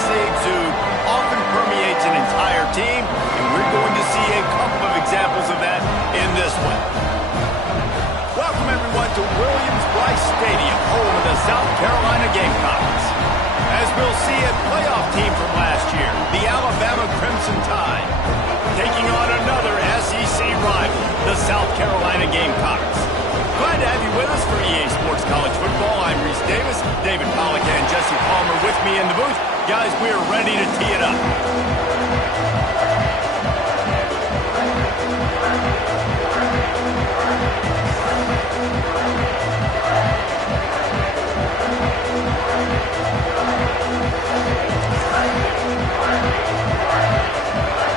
confidence they exude often permeates an entire team, and we're going to see a couple of examples of that in this one. Welcome, everyone, to Williams-Brice Stadium, home of the South Carolina Gamecocks. As we'll see, a playoff team from last year, the Alabama Crimson Tide, taking on another SEC rival, the South Carolina Gamecocks. Glad to have you with us for EA Sports College Football. I'm Reese Davis, David Pollack and Jesse Palmer with me in the booth. Guys, we are ready to tee it up.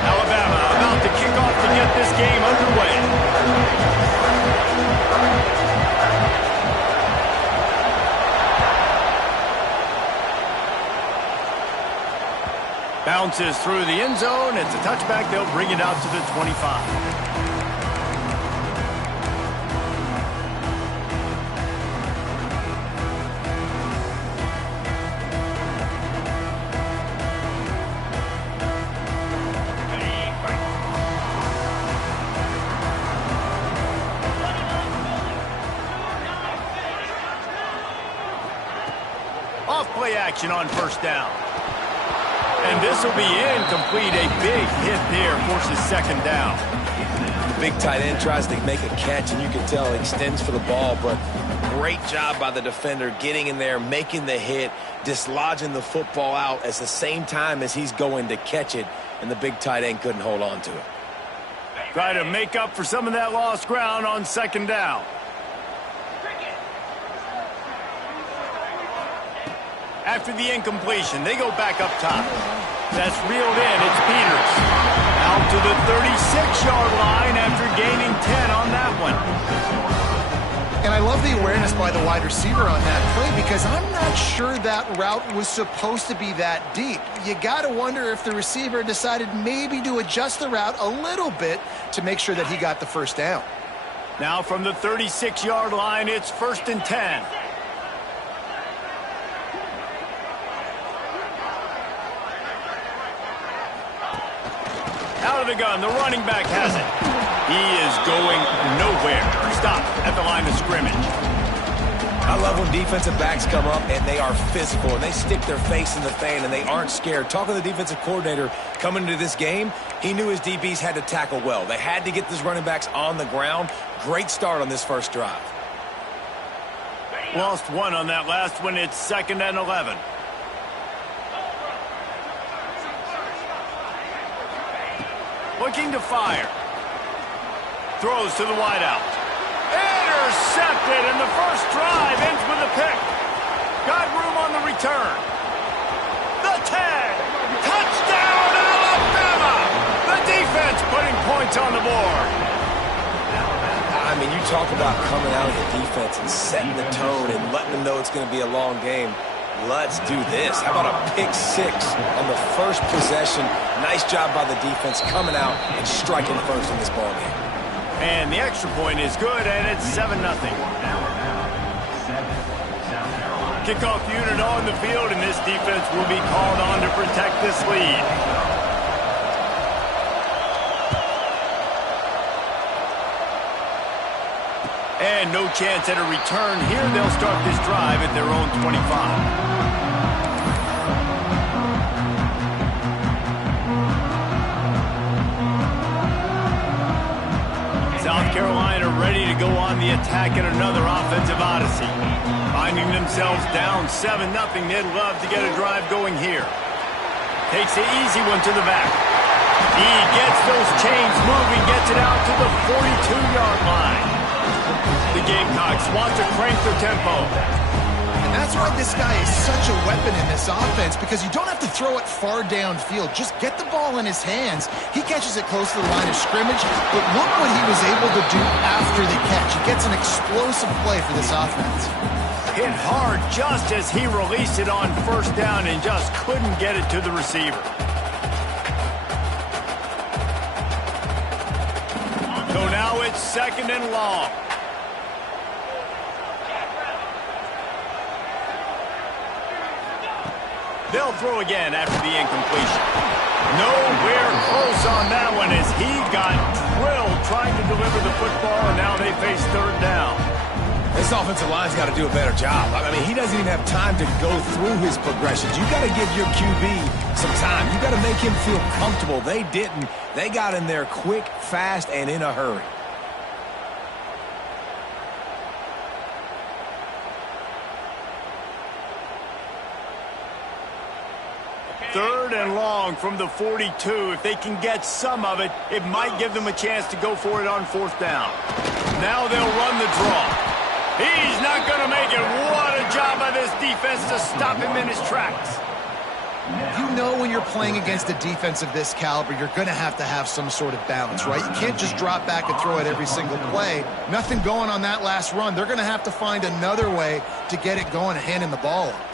Alabama about to kick off to get this game underway. Bounces through the end zone. It's a touchback. They'll bring it out to the 25. Off-play action on first down. And this will be incomplete. A big hit there forces second down. The big tight end tries to make a catch, and you can tell he extends for the ball, but great job by the defender getting in there, making the hit, dislodging the football out at the same time as he's going to catch it, and the big tight end couldn't hold on to it. Try to make up for some of that lost ground on second down. After the incompletion, they go back up top. That's reeled in. It's Peters. Out to the 36-yard line after gaining 10 on that one. And I love the awareness by the wide receiver on that play because I'm not sure that route was supposed to be that deep. You got to wonder if the receiver decided maybe to adjust the route a little bit to make sure that he got the first down. Now from the 36-yard line, it's 1st and 10. Out of the gun, the running back has it. He is going nowhere. Stop at the line of scrimmage. I love when defensive backs come up and they are physical and they stick their face in the fan and they aren't scared. Talking to the defensive coordinator coming into this game, he knew his DBs had to tackle well. They had to get these running backs on the ground. Great start on this first drive. Lost one on that last one. It's 2nd and 11. Looking to fire. Throws to the wideout. Intercepted, and the first drive ends with a pick. Got room on the return. The tag. Touchdown, Alabama! The defense putting points on the board. I mean, you talk about coming out of the defense and setting the tone and letting them know it's going to be a long game. Let's do this. How about a pick six on the first possession? Nice job by the defense coming out and striking first in this ballgame. And the extra point is good, and it's 7-0. Kickoff unit on the field, and this defense will be called on to protect this lead. And no chance at a return here. They'll start this drive at their own 25. South Carolina ready to go on the attack in another offensive odyssey. Finding themselves down 7-0, they'd love to get a drive going here. Takes the easy one to the back. He gets those chains moving, gets it out to the 42-yard line. The Gamecocks want to crank their tempo. And that's why this guy is such a weapon in this offense, because you don't have to throw it far downfield. Just get the ball in his hands. He catches it close to the line of scrimmage, but look what he was able to do after the catch. He gets an explosive play for this offense. Hit hard just as he released it on first down and just couldn't get it to the receiver. So now it's 2nd and long. They'll throw again after the incompletion. Nowhere close on that one as he got drilled trying to deliver the football, and now they face third down. This offensive line's got to do a better job. I mean, he doesn't even have time to go through his progressions. You got to give your QB some time. You got to make him feel comfortable. They didn't. They got in there quick, fast, and in a hurry. Third and long from the 42. If they can get some of it, it might give them a chance to go for it on fourth down. Now they'll run the draw. He's not going to make it. What a job by this defense to stop him in his tracks. You know when you're playing against a defense of this caliber, you're going to have some sort of balance, right? You can't just drop back and throw it every single play. Nothing going on that last run. They're going to have to find another way to get it going and handing the ball off.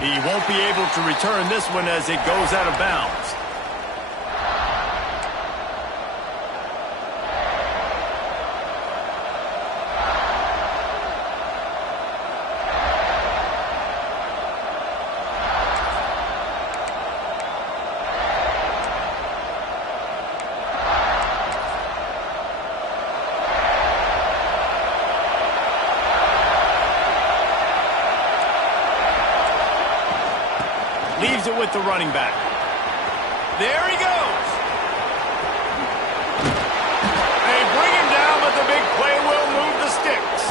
He won't be able to return this one as it goes out of bounds. Leaves it with the running back. There he goes. They bring him down, but the big play will move the sticks.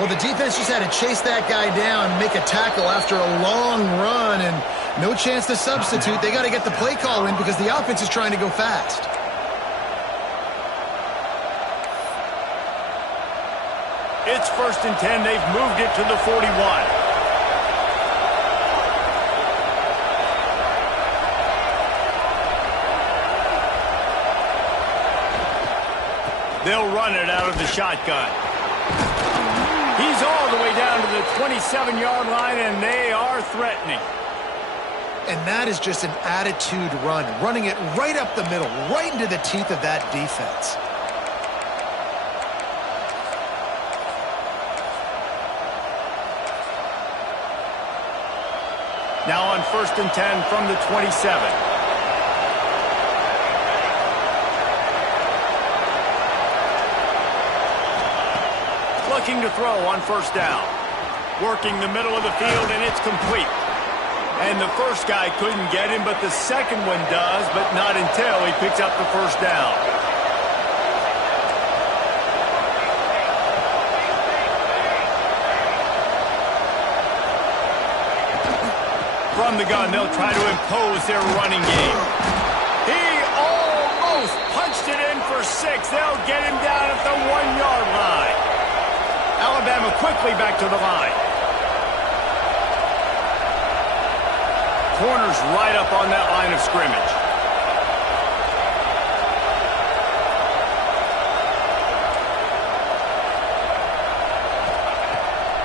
Well, the defense just had to chase that guy down, make a tackle after a long run, and no chance to substitute. They got to get the play call in because the offense is trying to go fast. It's 1st and 10. They've moved it to the 41. They'll run it out of the shotgun. He's all the way down to the 27-yard line, and they are threatening. And that is just an attitude run, running it right up the middle, right into the teeth of that defense. Now on 1st and 10 from the 27. Looking to throw on 1st down. Working the middle of the field, and it's complete. And the first guy couldn't get him, but the second one does, but not until he picks up the 1st down. From the gun, they'll try to impose their running game. He almost punched it in for 6. They'll get him down at the 1-yard line. Alabama quickly back to the line. Corners right up on that line of scrimmage.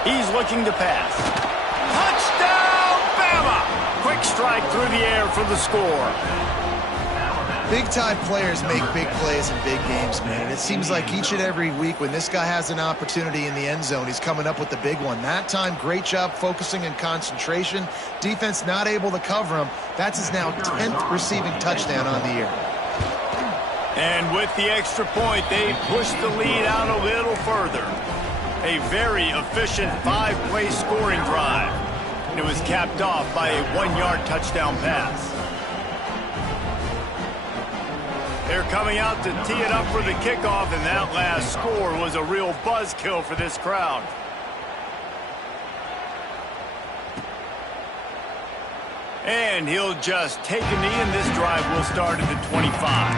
He's looking to pass. Touchdown, Bama! Quick strike through the air for the score. Big-time players make big plays in big games, man. And it seems like each and every week when this guy has an opportunity in the end zone, he's coming up with the big one. That time, great job focusing and concentration. Defense not able to cover him. That's his now 10th receiving touchdown on the year. And with the extra point, they pushed the lead out a little further. A very efficient 5-play scoring drive. And it was capped off by a 1-yard touchdown pass. They're coming out to tee it up for the kickoff, and that last score was a real buzzkill for this crowd. And he'll just take a knee, and this drive will start at the 25.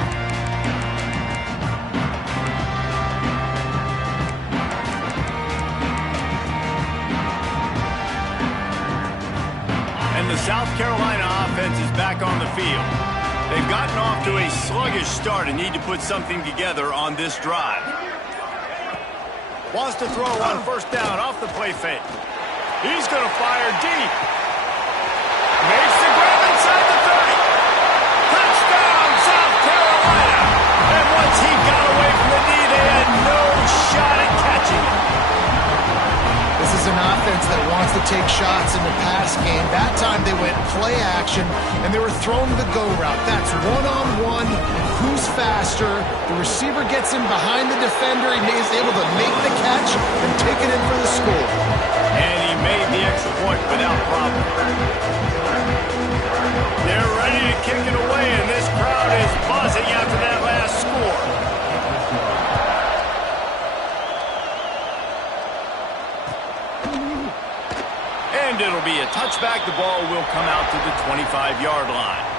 And the South Carolina offense is back on the field. They've gotten off to a sluggish start and need to put something together on this drive. Wants to throw on 1st down off the play fake. He's going to fire deep. Makes the grab inside the 30. Touchdown, South Carolina. And once he got away from the knee, they had no shot at catching it. This is an offense that wants to take shots in the pass game. That time they went play action, and they were throwing the go route. That's one-on-one. Who's faster? The receiver gets in behind the defender. He is able to make the catch and take it in for the score. And he made the extra point without problem. They're ready to kick it away, and this crowd is buzzing after that last score. And it'll be a touchback. The ball will come out to the 25-yard line.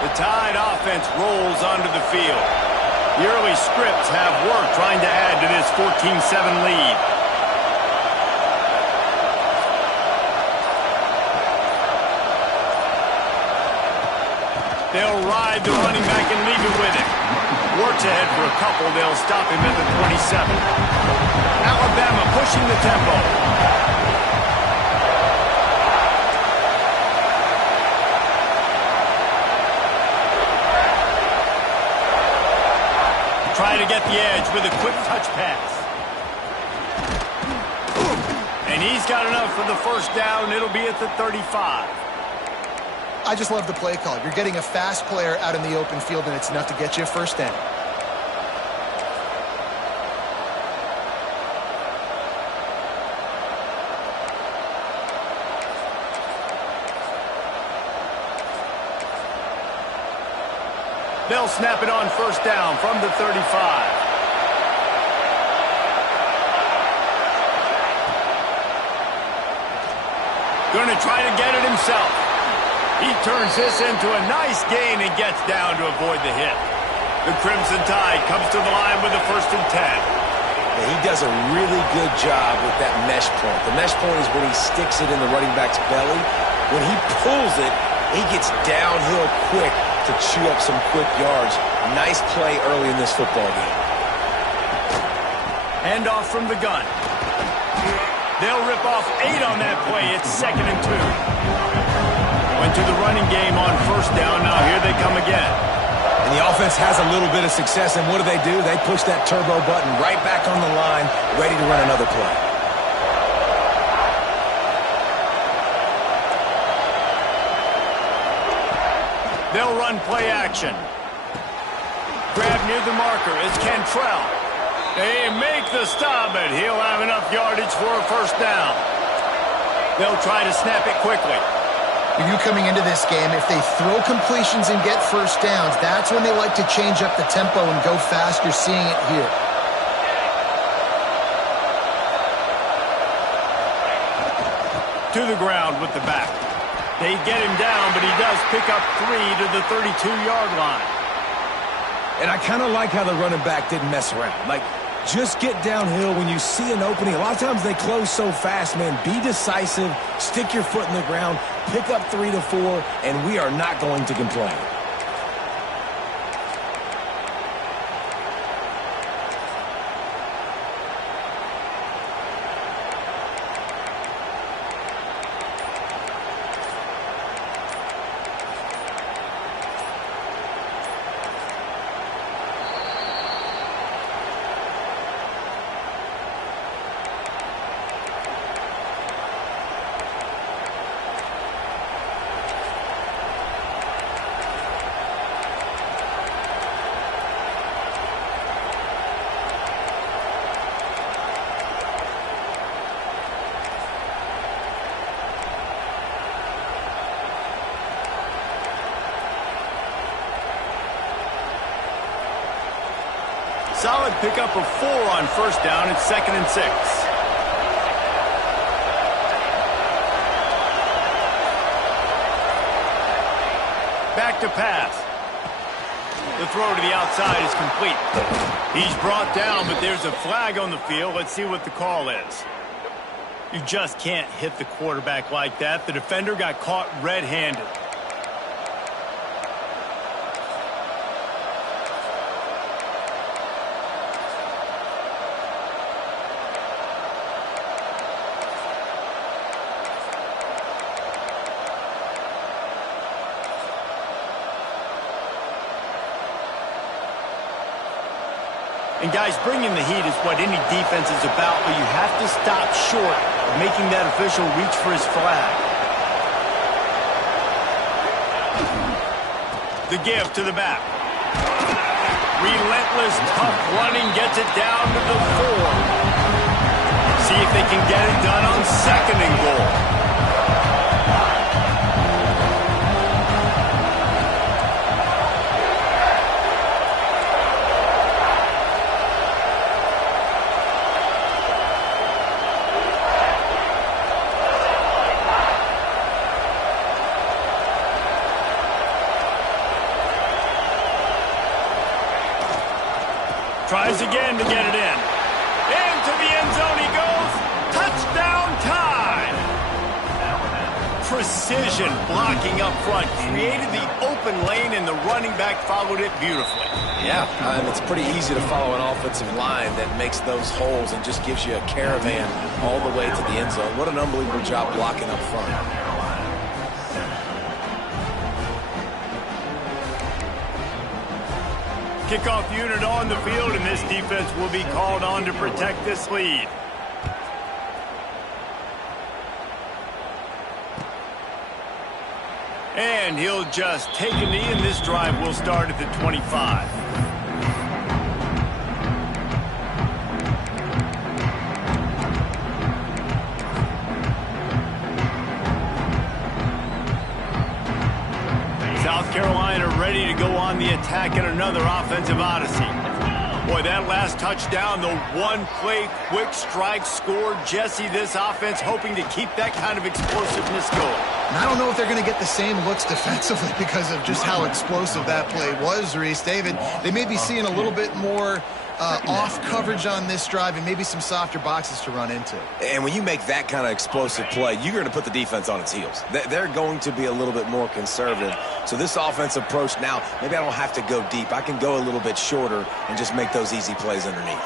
The Tide offense rolls onto the field. The early scripts have worked trying to add to this 14-7 lead. They'll ride the running back and leave it with him. Works ahead for a couple. They'll stop him at the 27. Alabama pushing the tempo. Trying to get the edge with a quick touch pass. And he's got enough for the first down. It'll be at the 35. I just love the play call. You're getting a fast player out in the open field, and it's enough to get you a first down. They'll snap it on first down from the 35. Going to try to get it himself. He turns this into a nice gain and gets down to avoid the hit. The Crimson Tide comes to the line with a 1st and 10. Yeah, he does a really good job with that mesh point. The mesh point is when he sticks it in the running back's belly. When he pulls it, he gets downhill quick to chew up some quick yards. Nice play early in this football game. Handoff from the gun. They'll rip off 8 on that play. It's 2nd and 2. Went to the running game on first down. Now here they come again. And the offense has a little bit of success, and what do? They push that turbo button right back on the line, ready to run another play. They'll run play action. Grab near the marker is Cantrell. They make the stop, but he'll have enough yardage for a first down. They'll try to snap it quickly. You coming into this game, if they throw completions and get first downs, that's when they like to change up the tempo and go fast. You're seeing it here. To the ground with the back. They get him down, but he does pick up 3 to the 32-yard line. And I kind of like how the running back didn't mess around. Like, just get downhill when you see an opening. A lot of times they close so fast, man. Be decisive, stick your foot in the ground, pick up 3 to 4, and we are not going to complain. Solid pickup of 4 on first down. It's 2nd and 6. Back to pass. The throw to the outside is complete. He's brought down, but there's a flag on the field. Let's see what the call is. You just can't hit the quarterback like that. The defender got caught red-handed. And guys, bringing the heat is what any defense is about, but you have to stop short of making that official reach for his flag. The give to the back. Relentless, tough running gets it down to the 4. See if they can get it done on 2nd and goal. Tries again to get it in. Into the end zone he goes. Touchdown time! Precision blocking up front. Created the open lane, and the running back followed it beautifully. Yeah, it's pretty easy to follow an offensive line that makes those holes and just gives you a caravan all the way to the end zone. What an unbelievable job blocking up front. Kickoff unit on the field, and this defense will be called on to protect this lead. And he'll just take a knee, and this drive will start at the 25. South Carolina ready to go on the attack in another offensive odyssey. Boy, that last touchdown, the one-play quick strike score. Jesse, this offense hoping to keep that kind of explosiveness going. And I don't know if they're going to get the same looks defensively because of just how explosive that play was, Reese. David, they may be seeing a little bit more off coverage on this drive and maybe some softer boxes to run into. And when you make that kind of explosive play, you're going to put the defense on its heels. They're going to be a little bit more conservative. So this offense approach now, maybe I don't have to go deep. I can go a little bit shorter and just make those easy plays underneath.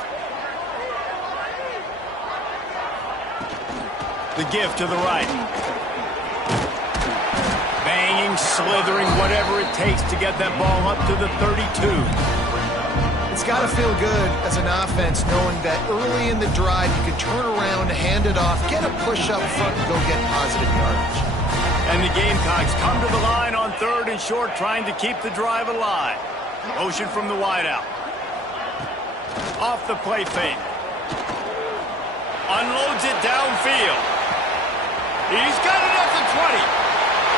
The give to the right. Banging, slithering, whatever it takes to get that ball up to the 32. It's got to feel good as an offense knowing that early in the drive you can turn around, hand it off, get a push up front, and go get positive yardage. And the Gamecocks come to the line on 3rd and short, trying to keep the drive alive. Motion from the wideout. Off the play fake. Unloads it downfield. He's got it at the 20.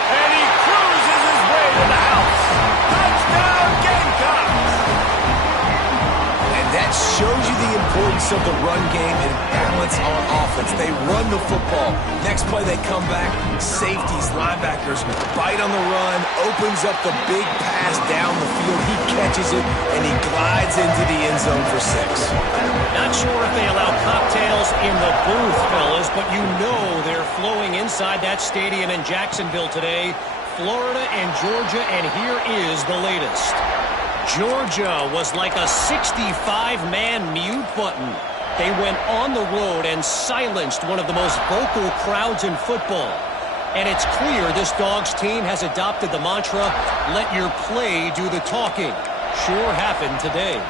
And he cruises his way to the house. Touchdown, Gamecocks! That shows you the importance of the run game and balance on offense. They run the football. Next play, they come back. Safeties, linebackers, bite on the run, opens up the big pass down the field. He catches it, and he glides into the end zone for 6. Not sure if they allow cocktails in the booth, fellas, but you know they're flowing inside that stadium in Jacksonville today. Florida and Georgia, and here is the latest. Georgia was like a 65-man mute button. They went on the road and silenced one of the most vocal crowds in football. And it's clear this Dogs team has adopted the mantra, let your play do the talking. Sure happened today.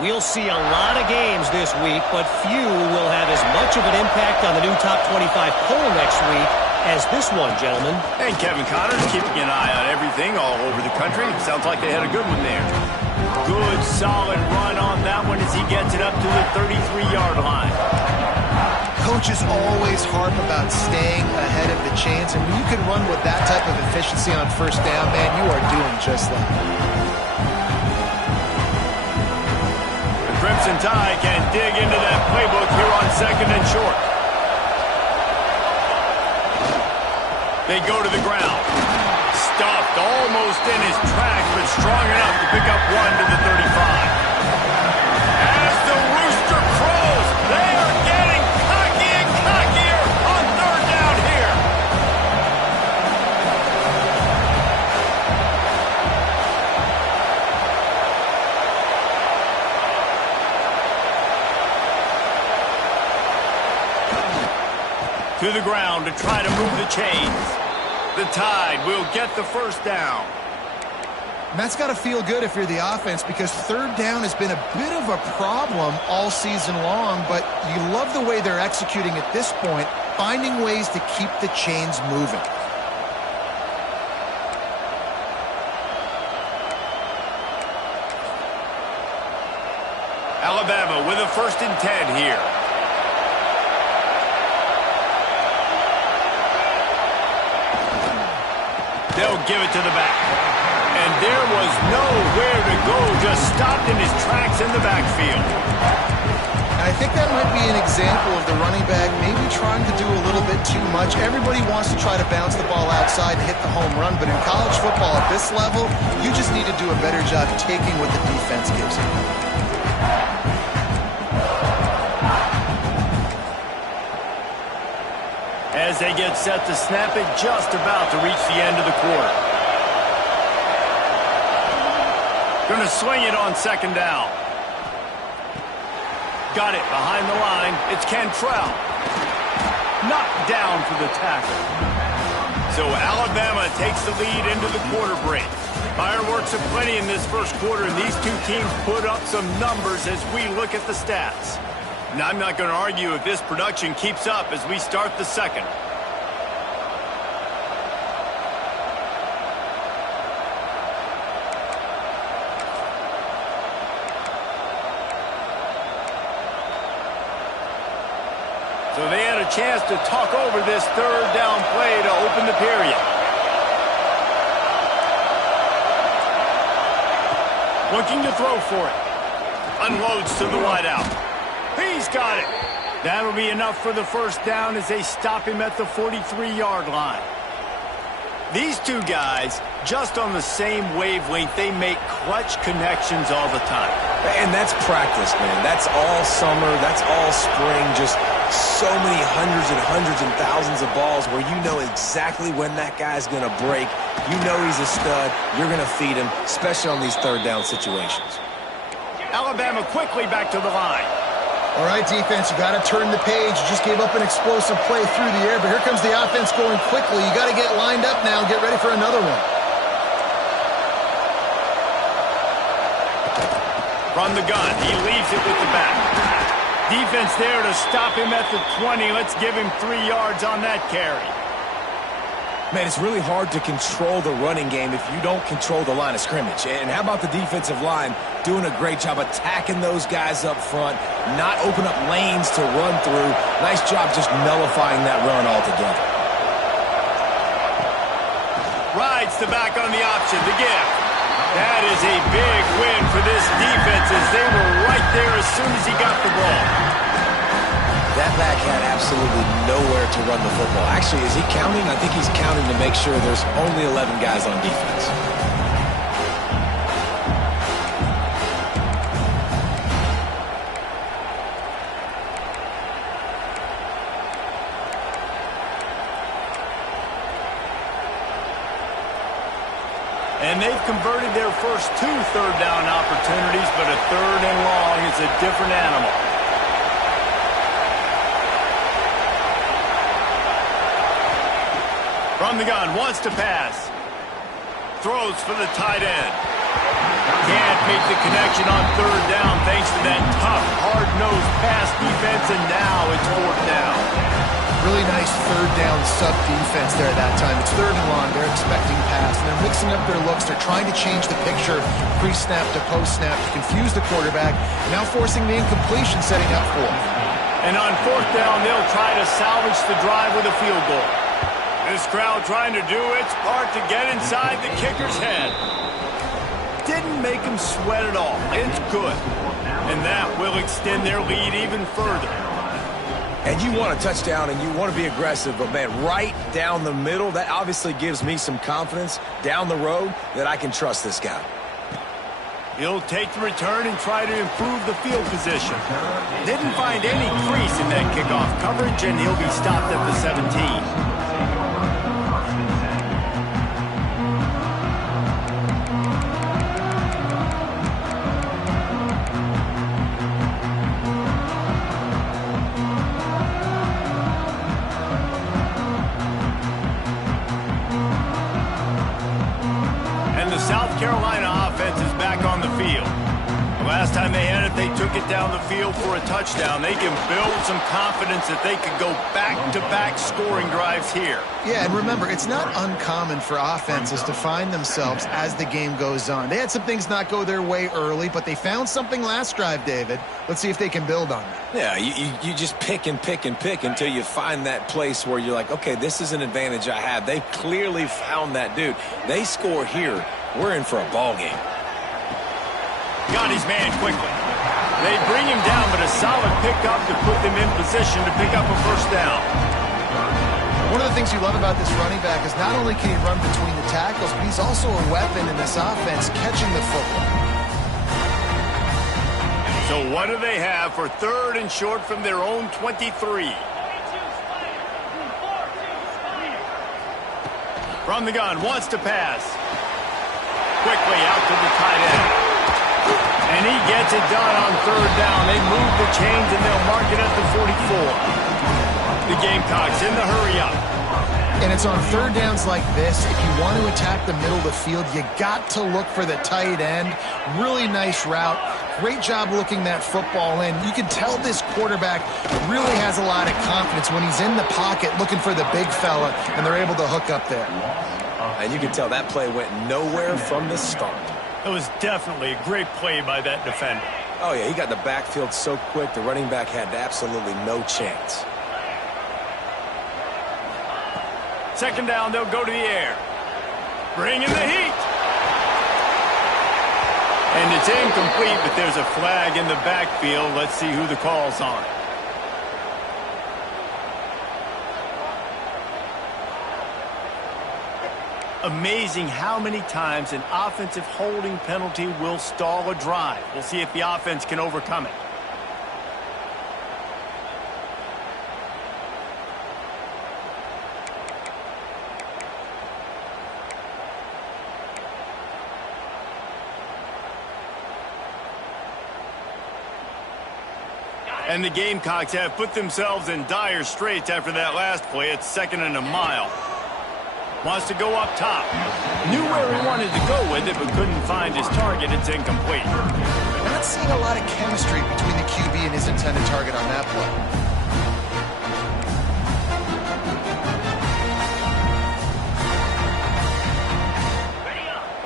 We'll see a lot of games this week, but few will have as much of an impact on the new top 25 poll next week as this one, gentlemen. And Kevin Connors keeping an eye on everything all over the country. Sounds like they had a good one there. Good, solid run on that one as he gets it up to the 33-yard line. Coaches always harp about staying ahead of the chains, and when you can run with that type of efficiency on 1st down, man, you are doing just that. The Crimson Tide can dig into that playbook here on 2nd and short. They go to the ground. Stuffed almost in his tracks, but strong enough to pick up 1 to the 35. As the rooster crows, they are getting cocky and cockier on 3rd down here. To the ground to try to move the chains. The Tide will get the 1st down. And that's got to feel good if you're the offense, because third down has been a bit of a problem all season long, but you love the way they're executing at this point, finding ways to keep the chains moving. Alabama with a 1st and 10 here. They'll give it to the back. And there was nowhere to go, just stopped in his tracks in the backfield. And I think that might be an example of the running back maybe trying to do a little bit too much. Everybody wants to try to bounce the ball outside and hit the home run, but in college football at this level, you just need to do a better job taking what the defense gives you. As they get set to snap it, just about to reach the end of the quarter. Going to swing it on 2nd down. Got it behind the line. It's Cantrell. Knocked down for the tackle. So Alabama takes the lead into the quarter break. Fireworks aplenty in this first quarter, and these two teams put up some numbers as we look at the stats. Now, I'm not going to argue if this production keeps up as we start the second. So they had a chance to talk over this 3rd down play to open the period. Looking to throw for it. Unloads to the wideout. He's got it. That'll be enough for the 1st down as they stop him at the 43-yard line. These two guys, just on the same wavelength, they make clutch connections all the time. And that's practice, man. That's all summer. That's all spring. Just so many hundreds and thousands of balls where you know exactly when that guy's going to break. You know he's a stud. You're going to feed him, especially on these 3rd down situations. Alabama quickly back to the line. All right, defense, you got to turn the page. You just gave up an explosive play through the air, but here comes the offense going quickly. You got to get lined up now and get ready for another one. From the gun, he leaves it with the back. Defense there to stop him at the 20. Let's give him 3 yards on that carry. Man, it's really hard to control the running game if you don't control the line of scrimmage. And how about the defensive line doing a great job attacking those guys up front, not open up lanes to run through. Nice job just nullifying that run altogether. Rides the back on the option, the gift. That is a big win for this defense as they were right there as soon as he got the ball. That back had absolutely nowhere to run the football. Actually, is he counting? I think he's counting to make sure there's only 11 guys on defense. And they've converted their first 2 third down opportunities, but a 3rd and long is a different animal. From the gun, wants to pass. Throws for the tight end. Can't make the connection on 3rd down thanks to that tough, hard-nosed pass defense, and now it's 4th down. Really nice 3rd down sub-defense there that time. It's 3rd and long. They're expecting pass, and they're mixing up their looks. They're trying to change the picture pre-snap to post-snap to confuse the quarterback, now forcing the incompletion, setting up for him. And on 4th down, they'll try to salvage the drive with a field goal. This crowd trying to do its part to get inside the kicker's head. Didn't make him sweat at all. It's good. And that will extend their lead even further. And you want a touchdown and you want to be aggressive, but man, right down the middle, that obviously gives me some confidence down the road that I can trust this guy. He'll take the return and try to improve the field position. Didn't find any crease in that kickoff coverage, and he'll be stopped at the 17. Carolina offense is back on the field. The last time they had it, they took it down the field for a touchdown. They can build some confidence that they could go back-to-back scoring drives here. Yeah, and remember, it's not uncommon for offenses to find themselves as the game goes on. They had some things not go their way early, but they found something last drive, David. Let's see if they can build on that. Yeah, you just pick and pick and pick until you find that place where you're like, okay, this is an advantage I have. They clearly found that dude. They score here, we're in for a ball game. Got his man quickly. They bring him down, but a solid pickup to put them in position to pick up a first down. One of the things you love about this running back is not only can he run between the tackles, but he's also a weapon in this offense catching the football. So what do they have for 3rd and short from their own 23? From the gun, wants to pass. Quickly out to the tight end. And he gets it done on 3rd down. They move the chains, and they'll mark it at the 44. The Gamecocks in the hurry-up. And it's on 3rd downs like this. If you want to attack the middle of the field, you got to look for the tight end. Really nice route. Great job looking that football in. You can tell this quarterback really has a lot of confidence when he's in the pocket looking for the big fella, and they're able to hook up there. And you can tell that play went nowhere from the start. It was definitely a great play by that defender. Oh, yeah, he got the backfield so quick, the running back had absolutely no chance. 2nd down, they'll go to the air. Bring in the heat. And it's incomplete, but there's a flag in the backfield. Let's see who the call's on. Amazing how many times an offensive holding penalty will stall a drive. We'll see if the offense can overcome it. And the Gamecocks have put themselves in dire straits after that last play. It's 2nd and a mile. Wants to go up top. Knew where he wanted to go with it, but couldn't find his target. It's incomplete. Not seeing a lot of chemistry between the QB and his intended target on that play.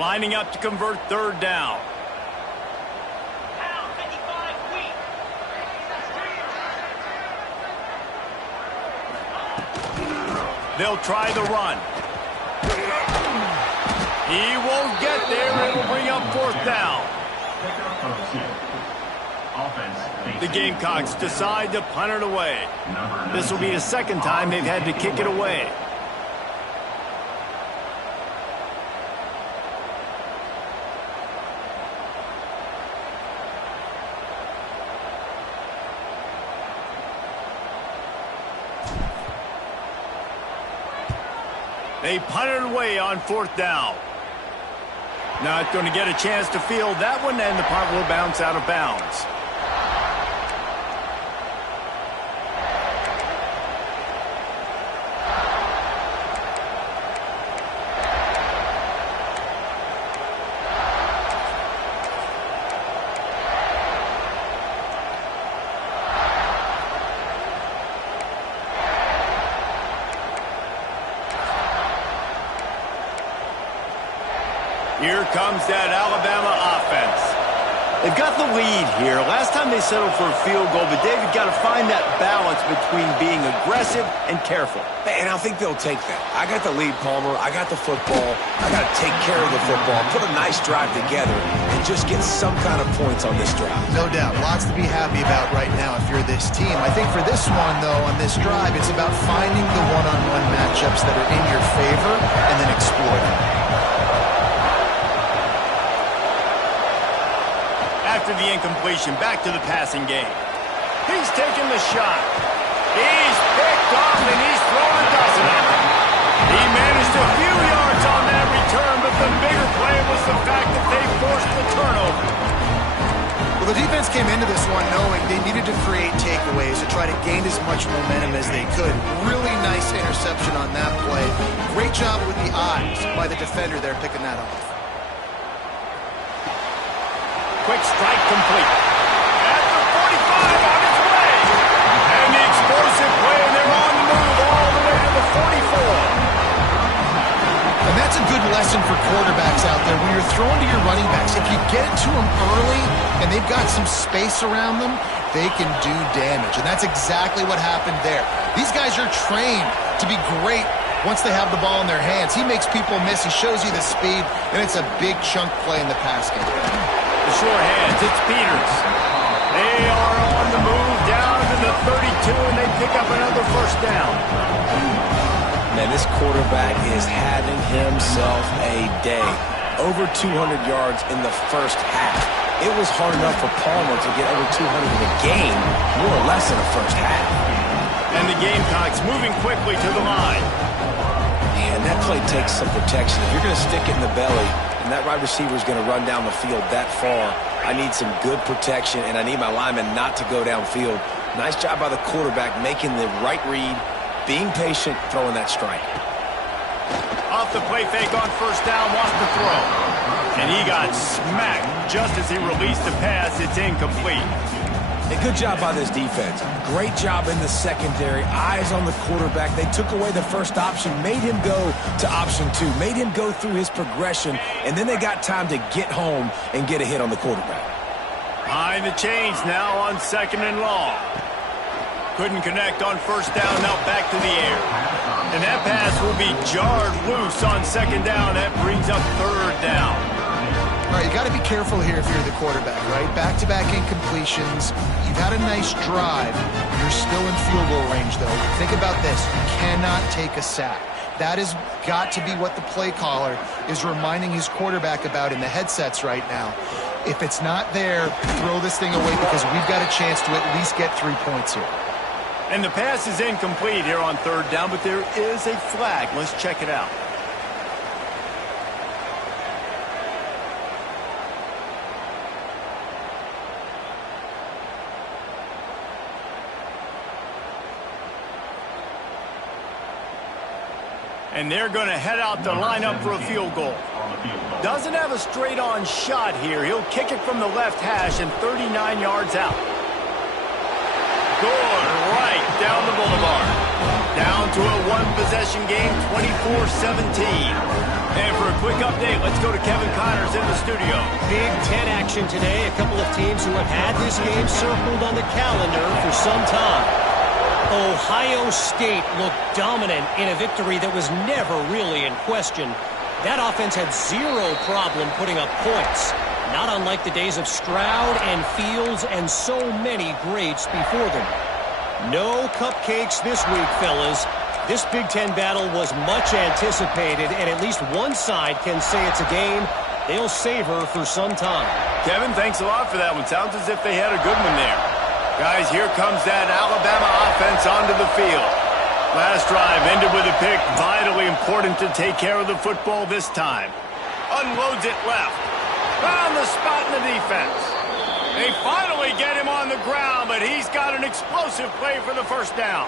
Lining up to convert 3rd down. They'll try the run. He won't get there. It'll bring up 4th down. The Gamecocks decide to punt it away. This will be the 2nd time they've had to kick it away. They punted away on 4th down. Not going to get a chance to field that one, and the punt will bounce out of bounds. Here comes that Alabama offense. They've got the lead here. Last time they settled for a field goal, but David got to find that balance between being aggressive and careful. And I think they'll take that. I got the lead, Palmer. I got the football. I got to take care of the football, put a nice drive together, and just get some kind of points on this drive. No doubt. Lots to be happy about right now if you're this team. I think for this one, though, on this drive, it's about finding the one-on-one matchups that are in your favor and then exploiting. After the incompletion, back to the passing game. He's taking the shot. He's picked off, and he's thrown a dozen of them. He managed a few yards on that return, but the bigger play was the fact that they forced the turnover. Well, the defense came into this one knowing they needed to create takeaways to try to gain as much momentum as they could. Really nice interception on that play. Great job with the eyes by the defender there picking that off. Quick strike complete. At the 45 on its way. And the explosive play, and they're on the move all the way to the 44. And that's a good lesson for quarterbacks out there. When you're throwing to your running backs, if you get it to them early and they've got some space around them, they can do damage. And that's exactly what happened there. These guys are trained to be great once they have the ball in their hands. He makes people miss. He shows you the speed, and it's a big chunk play in the pass game. The sure hands, it's Peters. They are on the move down to the 32, and they pick up another first down. Man, this quarterback is having himself a day. Over 200 yards in the first half. It was hard enough for Palmer to get over 200 in the game, more or less in the first half. And the Gamecocks moving quickly to the line. Man, that play takes some protection. If you're going to stick it in the belly and that wide receiver is going to run down the field that far, I need some good protection, and I need my lineman not to go downfield. Nice job by the quarterback making the right read, being patient, throwing that strike. Off the play fake on first down, wants to throw. And he got smacked just as he released the pass. It's incomplete. A good job by this defense. Great job in the secondary. Eyes on the quarterback. They took away the first option, made him go to option 2, made him go through his progression, and then they got time to get home and get a hit on the quarterback. Behind the chains now on second and long. Couldn't connect on first down, now back to the air. And that pass will be jarred loose on second down. That brings up third down. All right, you got to be careful here if you're the quarterback, right? Back-to-back incompletions. You've had a nice drive. You're still in field goal range, though. Think about this. You cannot take a sack. That has got to be what the play caller is reminding his quarterback about in the headsets right now. If it's not there, throw this thing away because we've got a chance to at least get 3 points here. And the pass is incomplete here on third down, but there is a flag. Let's check it out. And they're going to head out to line up for a field goal. Doesn't have a straight-on shot here. He'll kick it from the left hash and 39 yards out. Good right down the boulevard. Down to a one-possession game, 24-17. And for a quick update, let's go to Kevin Connors in the studio. Big Ten action today. A couple of teams who have had this game circled on the calendar for some time. Ohio State looked dominant in a victory that was never really in question. That offense had zero problem putting up points. Not unlike the days of Stroud and Fields and so many greats before them. No cupcakes this week, fellas. This Big Ten battle was much anticipated, and at least one side can say it's a game they'll savor for some time. Kevin, thanks a lot for that one. Sounds as if they had a good one there. Guys, here comes that Alabama offense onto the field. Last drive ended with a pick. Vitally important to take care of the football this time. Unloads it left. Found the spot in the defense. They finally get him on the ground, but he's got an explosive play for the first down.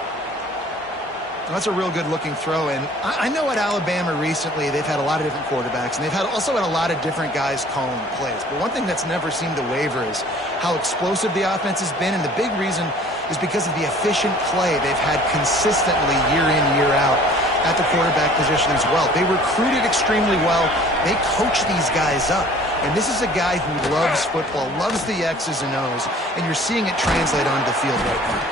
That's a real good-looking throw, and I know at Alabama recently they've had a lot of different quarterbacks, and they've also had a lot of different guys calling plays. But one thing that's never seemed to waver is how explosive the offense has been, and the big reason is because of the efficient play they've had consistently year in, year out at the quarterback position as well. They recruited extremely well. They coach these guys up. And this is a guy who loves football, loves the X's and O's, and you're seeing it translate onto the field right now.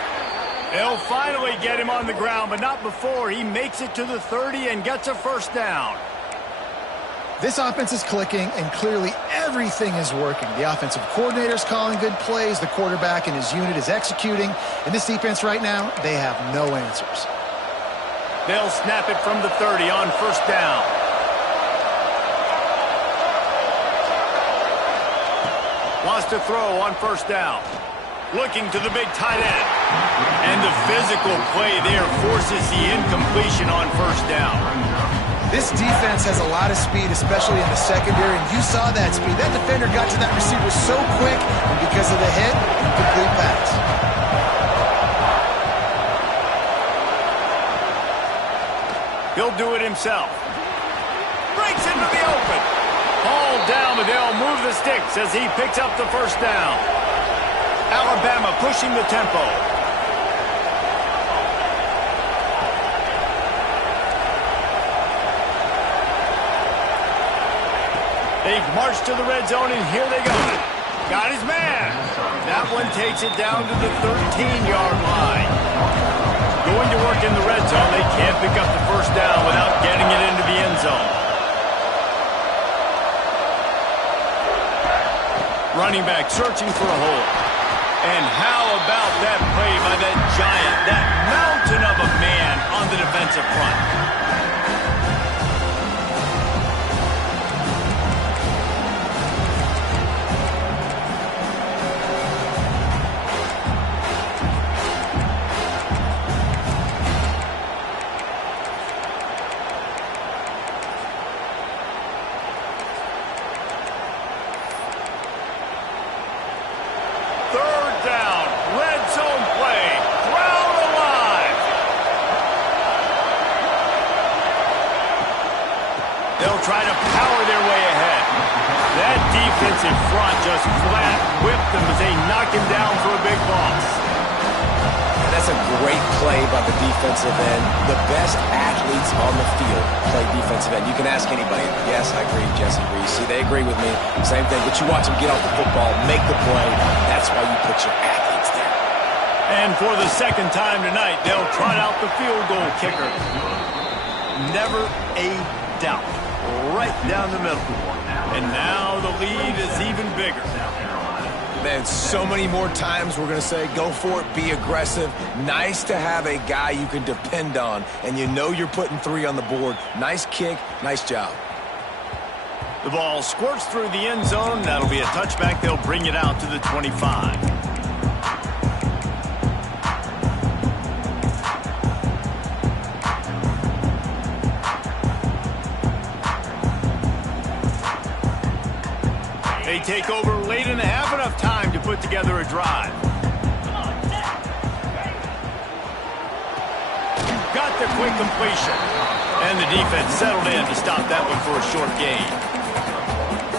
They'll finally get him on the ground, but not before he makes it to the 30 and gets a first down. This offense is clicking, and clearly everything is working. The offensive coordinator's calling good plays, the quarterback and his unit is executing, and this defense right now, they have no answers. They'll snap it from the 30 on first down. Wants to throw on first down. Looking to the big tight end. And the physical play there forces the incompletion on first down. This defense has a lot of speed, especially in the secondary, and you saw that speed. That defender got to that receiver so quick, and because of the hit, complete pass. He'll do it himself. Breaks into the open. Hauled down, but they'll move the sticks as he picks up the first down. Alabama pushing the tempo. They've marched to the red zone, and here they go. Got his man. That one takes it down to the 13-yard line. Going to work in the red zone. They can't pick up the first down without getting it into the end zone. Running back searching for a hole. And how about that play by that giant, that mountain of a man on the defensive front? Try to power their way ahead. That defensive front just flat whipped them as they knock him down for a big loss. That's a great play by the defensive end. The best athletes on the field play defensive end. You can ask anybody. Yes, I agree, Jesse Reese. See, they agree with me. Same thing. But you watch them get off the football, make the play. That's why you put your athletes there. And for the second time tonight, they'll trot out the field goal kicker. Never a doubt. Right down the middle. And now the lead is even bigger. Man, so many more times we're going to say, go for it, be aggressive. Nice to have a guy you can depend on, and you know you're putting 3 on the board. Nice kick, nice job. The ball squirts through the end zone. That'll be a touchback. They'll bring it out to the 25. They take over late in the half, enough time to put together a drive. Got the quick completion. And the defense settled in to stop that one for a short gain.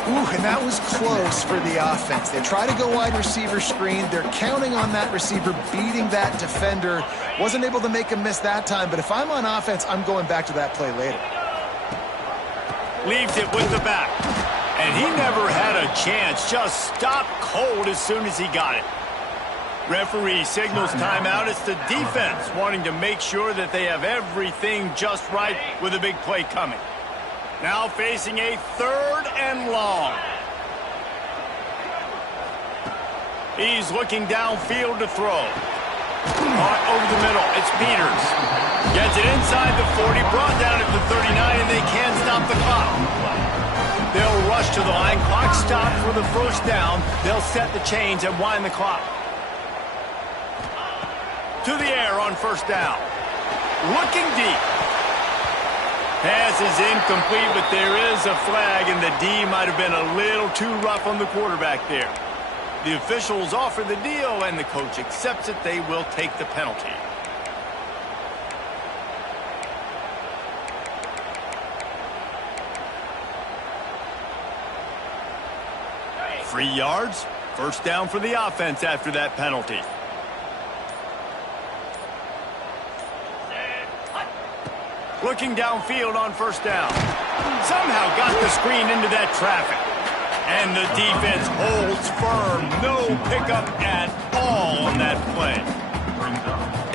Ooh, and that was close for the offense. They try to go wide receiver screen. They're counting on that receiver beating that defender. Wasn't able to make him miss that time, but if I'm on offense, I'm going back to that play later. Leaves it with the back. And he never had a chance. Just stopped cold as soon as he got it. Referee signals timeout. It's the defense wanting to make sure that they have everything just right with a big play coming. Now facing a 3rd and long. He's looking downfield to throw. Caught over the middle. It's Peters. Gets it inside the 40, brought down at the 39, and they can't stop the clock. They'll rush to the line. Clock stopped for the first down. They'll set the chains and wind the clock. To the air on first down. Looking deep. Pass is incomplete, but there is a flag, and the D might have been a little too rough on the quarterback there. The officials offer the deal, and the coach accepts it. They will take the penalty. 3 yards. First down for the offense after that penalty. Looking downfield on first down. Somehow got the screen into that traffic. And the defense holds firm. No pickup at all on that play.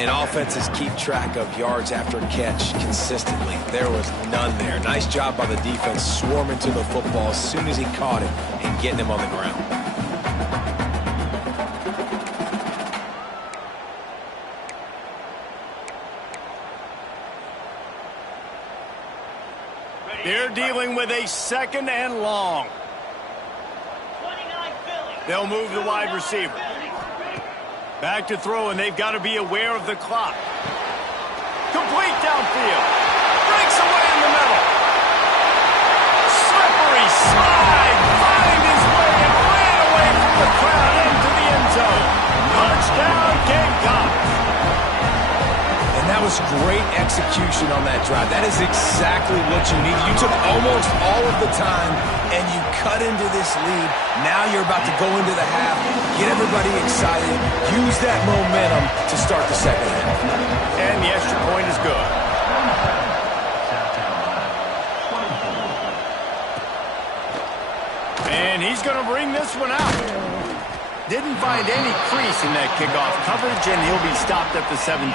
And offenses keep track of yards after catch consistently. There was none there. Nice job by the defense swarming to the football as soon as he caught it and getting him on the ground. They're dealing with a 2nd and long. They'll move the wide receiver. Back to throw, and they've got to be aware of the clock. Complete downfield. Breaks away in the middle. Slippery slide. Find his way and ran away from the crowd into the end zone. Touchdown, Gamecocks. And that was just great execution on that drive. That is exactly what you need. You took almost all of the time, and you cut into this lead. Now you're about to go into the half, get everybody excited, use that momentum to start the second half. And the extra point is good. And he's going to bring this one out. Didn't find any crease in that kickoff coverage, and he'll be stopped at the 17.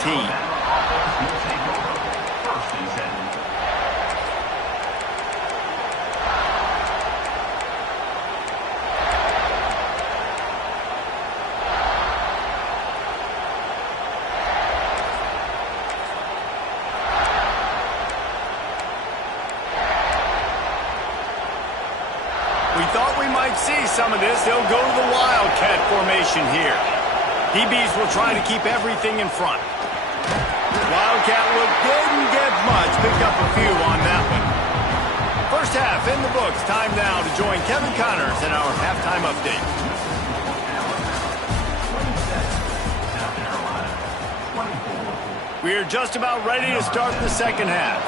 We thought we might see some of this. They'll go to the Wildcat formation here. DBs will try to keep everything in front. Wildcat look didn't get much. Picked up a few on that one. First half in the books. Time now to join Kevin Connors in our halftime update. We are just about ready to start the second half.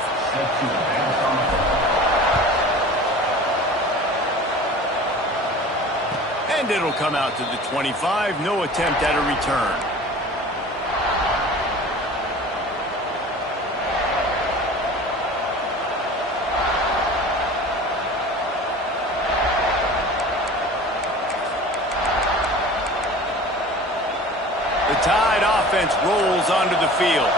And it'll come out to the 25. No attempt at a return. The Tide offense rolls onto the field.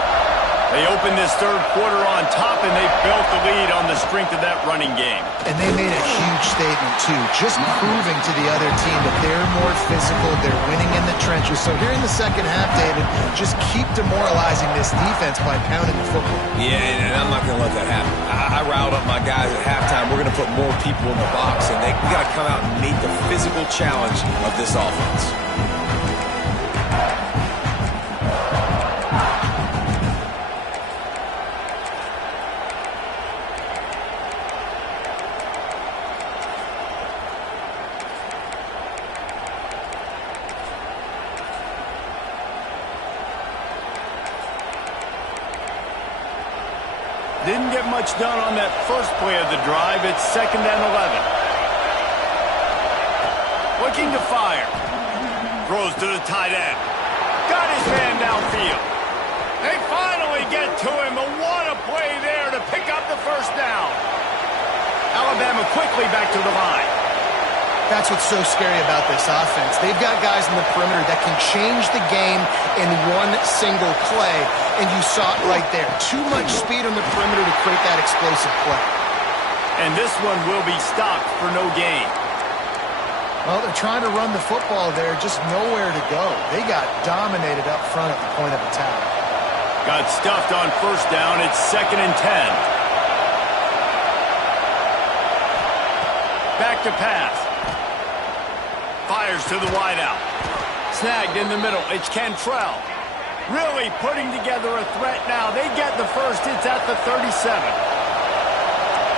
They opened this third quarter on top, and they built the lead on the strength of that running game. And they made a huge statement, too, just proving to the other team that they're more physical, they're winning in the trenches. So here in the second half, David, just keep demoralizing this defense by pounding the football. Yeah, and I'm not going to let that happen. I riled up my guys at halftime. We're going to put more people in the box, and we got to come out and meet the physical challenge of this offense. Didn't get much done on that first play of the drive. It's 2nd and 11. Looking to fire. Throws to the tight end. Got his man downfield. They finally get to him, but what a play there to pick up the first down. Alabama quickly back to the line. That's what's so scary about this offense. They've got guys in the perimeter that can change the game in one single play, and you saw it right there. Too much speed on the perimeter to create that explosive play. And this one will be stopped for no gain. Well, they're trying to run the football there, just nowhere to go. They got dominated up front at the point of attack. Got stuffed on first down. It's 2nd and 10. Back to pass. Fires to the wideout. Snagged in the middle. It's Cantrell. Really putting together a threat now. They get the first. It's at the 37.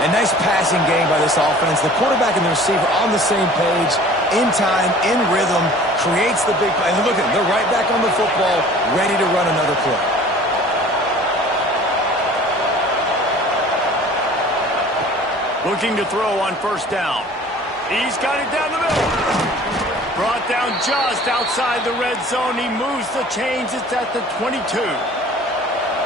A nice passing game by this offense. The quarterback and the receiver on the same page, in time, in rhythm, creates the big play. And look at them. They're right back on the football, ready to run another play. Looking to throw on first down. He's got it down the middle. Brought down just outside the red zone. He moves the chains. It's at the 22.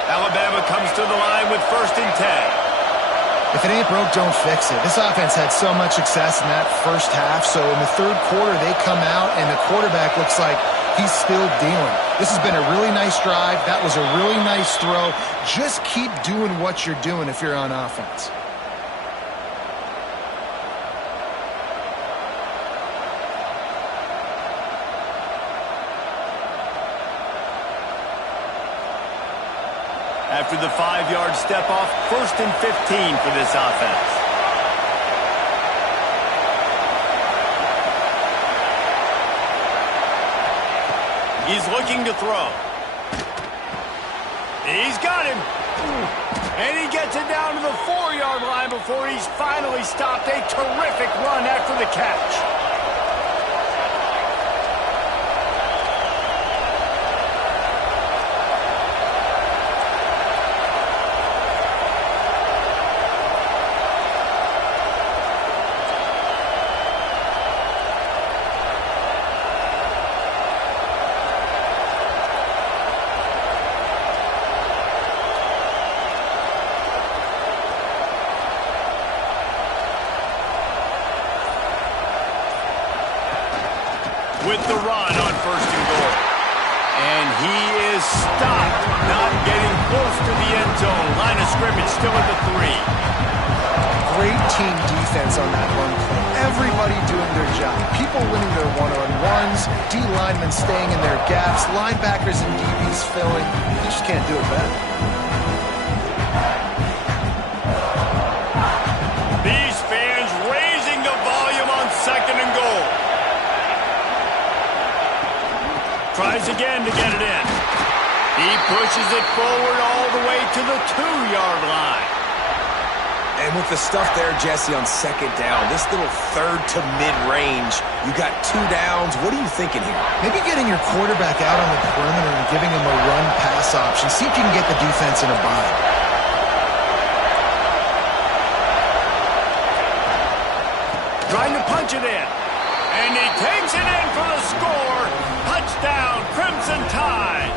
Alabama comes to the line with 1st and 10. If it ain't broke, don't fix it. This offense had so much success in that first half, so in the third quarter they come out and the quarterback looks like he's still dealing. This has been a really nice drive. That was a really nice throw. Just keep doing what you're doing if you're on offense. After the 5-yard step off, 1st and 15 for this offense. He's looking to throw. He's got him. And he gets it down to the 4-yard line before he's finally stopped. A terrific run after the catch. with the run on 1st and goal. And he is stopped, not getting close to the end zone. Line of scrimmage still at the 3. Great team defense on that run play. Everybody doing their job. People winning their one-on-ones, D linemen staying in their gaps, linebackers and DBs filling. You just can't do it better. These fans raising the volume on 2nd and goal. Tries again to get it in. He pushes it forward all the way to the 2-yard line. And with the stuff there, Jesse, on 2nd down, this little 3rd to mid-range, you got 2 downs. What are you thinking here? Maybe getting your quarterback out on the perimeter and giving him a run-pass option. See if you can get the defense in a bind. Trying to punch it in. And he takes it in for the score. Touchdown, Crimson Tide.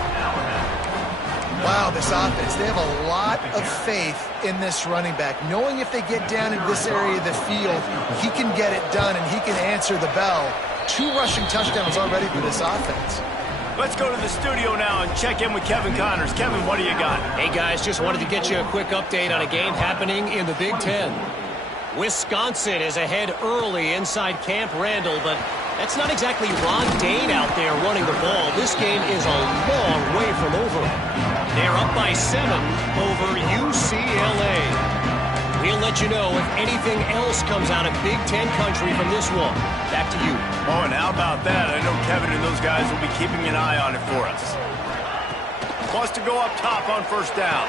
Wow, this offense, they have a lot of faith in this running back, knowing if they get down into this area of the field, he can get it done and he can answer the bell. 2 rushing touchdowns already for this offense. Let's go to the studio now and check in with Kevin Connors. Kevin, what do you got? Hey, guys, just wanted to get you a quick update on a game happening in the Big Ten. Wisconsin is ahead early inside Camp Randall, but that's not exactly Ron Dane out there running the ball. This game is a long way from over. They're up by 7 over UCLA. We'll let you know if anything else comes out of Big Ten country from this one. Back to you. Oh, and how about that? I know Kevin and those guys will be keeping an eye on it for us. Wants to go up top on 1st down.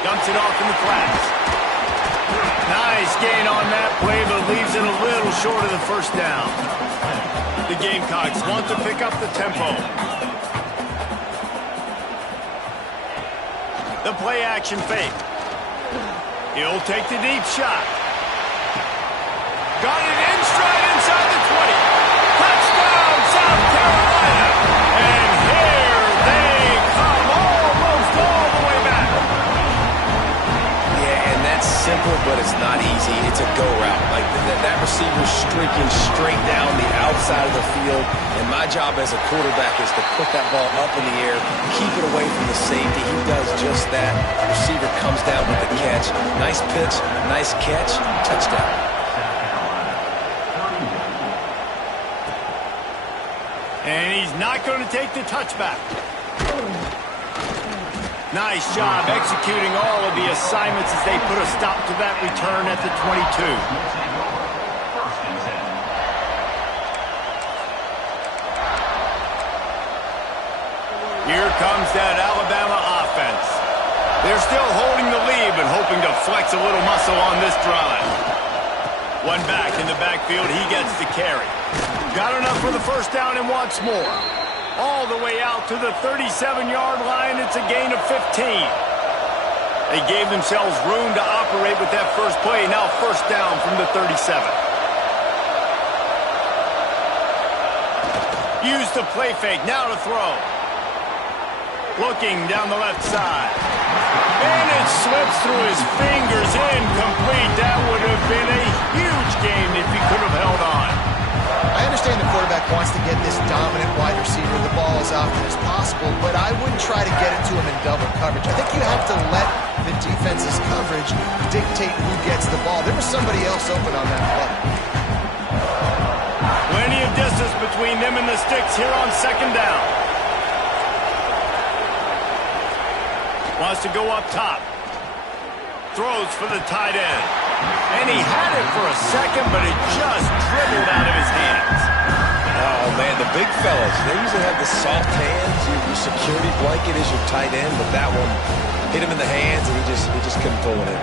Dumps it off in the flats. Nice gain on that play, but leaves it a little short of the 1st down. The Gamecocks want to pick up the tempo. The play action fake. He'll take the deep shot. Got it in stride inside the 20. Touchdown, South Carolina. And here they come almost all the way back. Yeah, and that's simple, but it's not easy. It's a go route. Like that receiver's streaking straight down the outside of the field, and my job as a quarterback is to put that ball up in the air, keep it away from the safety. He does just that. Receiver comes down with the catch. Nice pitch, nice catch, touchdown. And he's not going to take the touchback. Nice job executing all of the assignments as they put a stop to that return at the 22. Here comes that Alabama offense. They're still holding the lead, but hoping to flex a little muscle on this drive. One back in the backfield, he gets the carry. Got enough for the 1st down and wants more. All the way out to the 37-yard line, it's a gain of 15. They gave themselves room to operate with that first play. Now 1st down from the 37. Use the play fake, now to throw. Looking down the left side. And it slips through his fingers, incomplete. That would have been a huge game if he could have held on. I understand the quarterback wants to get this dominant wide receiver the ball as often as possible, but I wouldn't try to get it to him in double coverage. I think you have to let the defense's coverage dictate who gets the ball. There was somebody else open on that play. Plenty of distance between them and the sticks here on 2nd down. Wants to go up top. Throws for the tight end. And he had it for a second, but it just dribbled out of his hands. Oh, man, the big fellas, they usually have the soft hands. Your security blanket is your tight end, but that one hit him in the hands, and he just couldn't pull it in.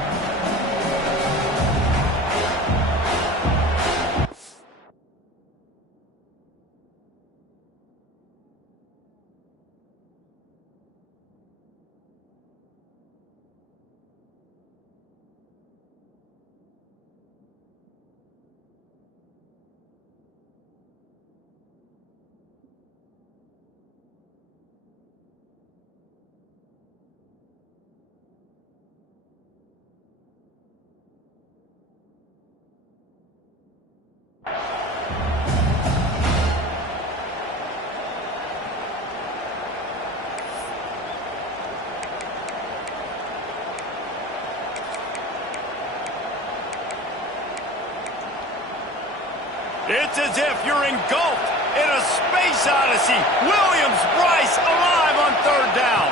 It's as if you're engulfed in a space odyssey. Williams-Brice alive on third down.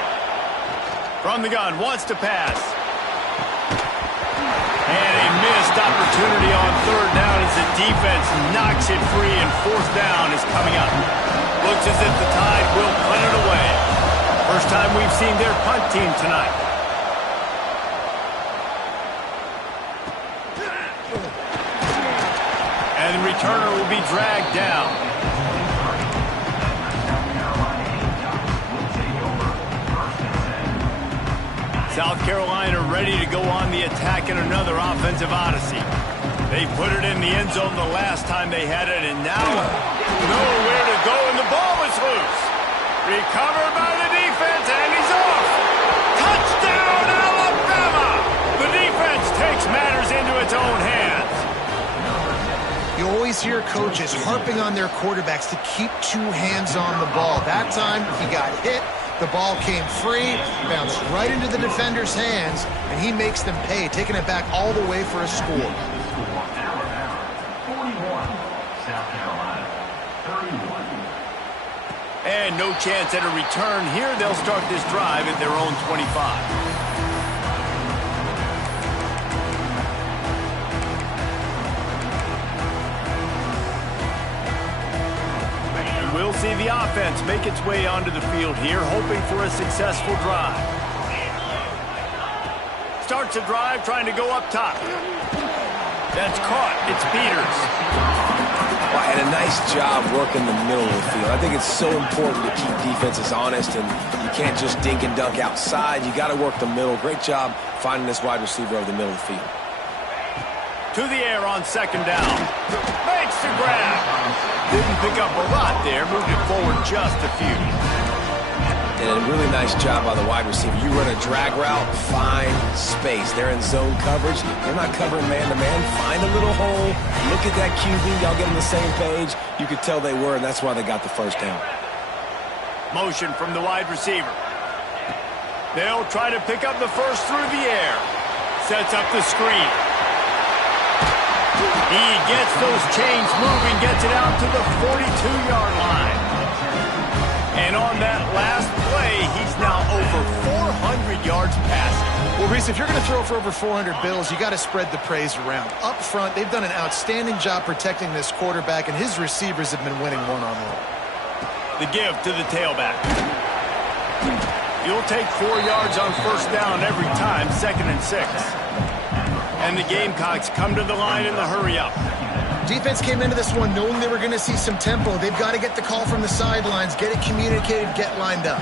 From the gun, wants to pass. And a missed opportunity on third down as the defense knocks it free, and fourth down is coming up. Looks as if the Tide will punt it away. First time we've seen their punt team tonight. And the returner will be dragged down. South Carolina ready to go on the attack in another offensive odyssey. They put it in the end zone the last time they had it, and now nowhere to go, and the ball is loose. Recovered by the defense, and he's off. Touchdown, Alabama! The defense takes matters into its own hands. You always hear coaches harping on their quarterbacks to keep two hands on the ball. That time, he got hit. The ball came free, bounced right into the defender's hands, and he makes them pay, taking it back all the way for a score. 41, South Carolina, 31. And no chance at a return here. They'll start this drive at their own 25. We'll see the offense make its way onto the field here, hoping for a successful drive. Starts a drive, trying to go up top. That's caught. It's Peters. Well, and a nice job working the middle of the field. I think it's so important to keep defenses honest, and you can't just dink and dunk outside. You got to work the middle. Great job finding this wide receiver over the middle of the field. To the air on second down. Makes the grab. Didn't pick up a lot there. Moved it forward just a few. And a really nice job by the wide receiver. You run a drag route, find space. They're in zone coverage. They're not covering man-to-man. Find a little hole. Look at that QB. Y'all get on the same page. You could tell they were, and that's why they got the first down. Motion from the wide receiver. They'll try to pick up the first through the air. Sets up the screen. He gets those chains moving, gets it out to the 42-yard line. And on that last play, he's now over 400 yards passing. Well, Reese, if you're going to throw for over 400 bills, you got to spread the praise around. Up front, they've done an outstanding job protecting this quarterback, and his receivers have been winning one-on-one. The give to the tailback. You'll take 4 yards on first down every time, 2nd and 6. And the Gamecocks come to the line in the hurry-up. Defense came into this one knowing they were going to see some tempo. They've got to get the call from the sidelines, get it communicated, get lined up.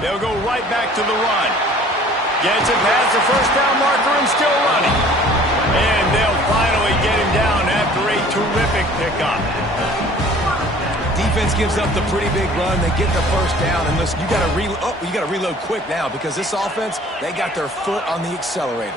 They'll go right back to the run. Gets it past the first down marker and still running. And they'll finally get him down after a terrific pickup. Defense gives up the pretty big run. They get the first down, and listen, you got to reload quick now because this offense, they got their foot on the accelerator.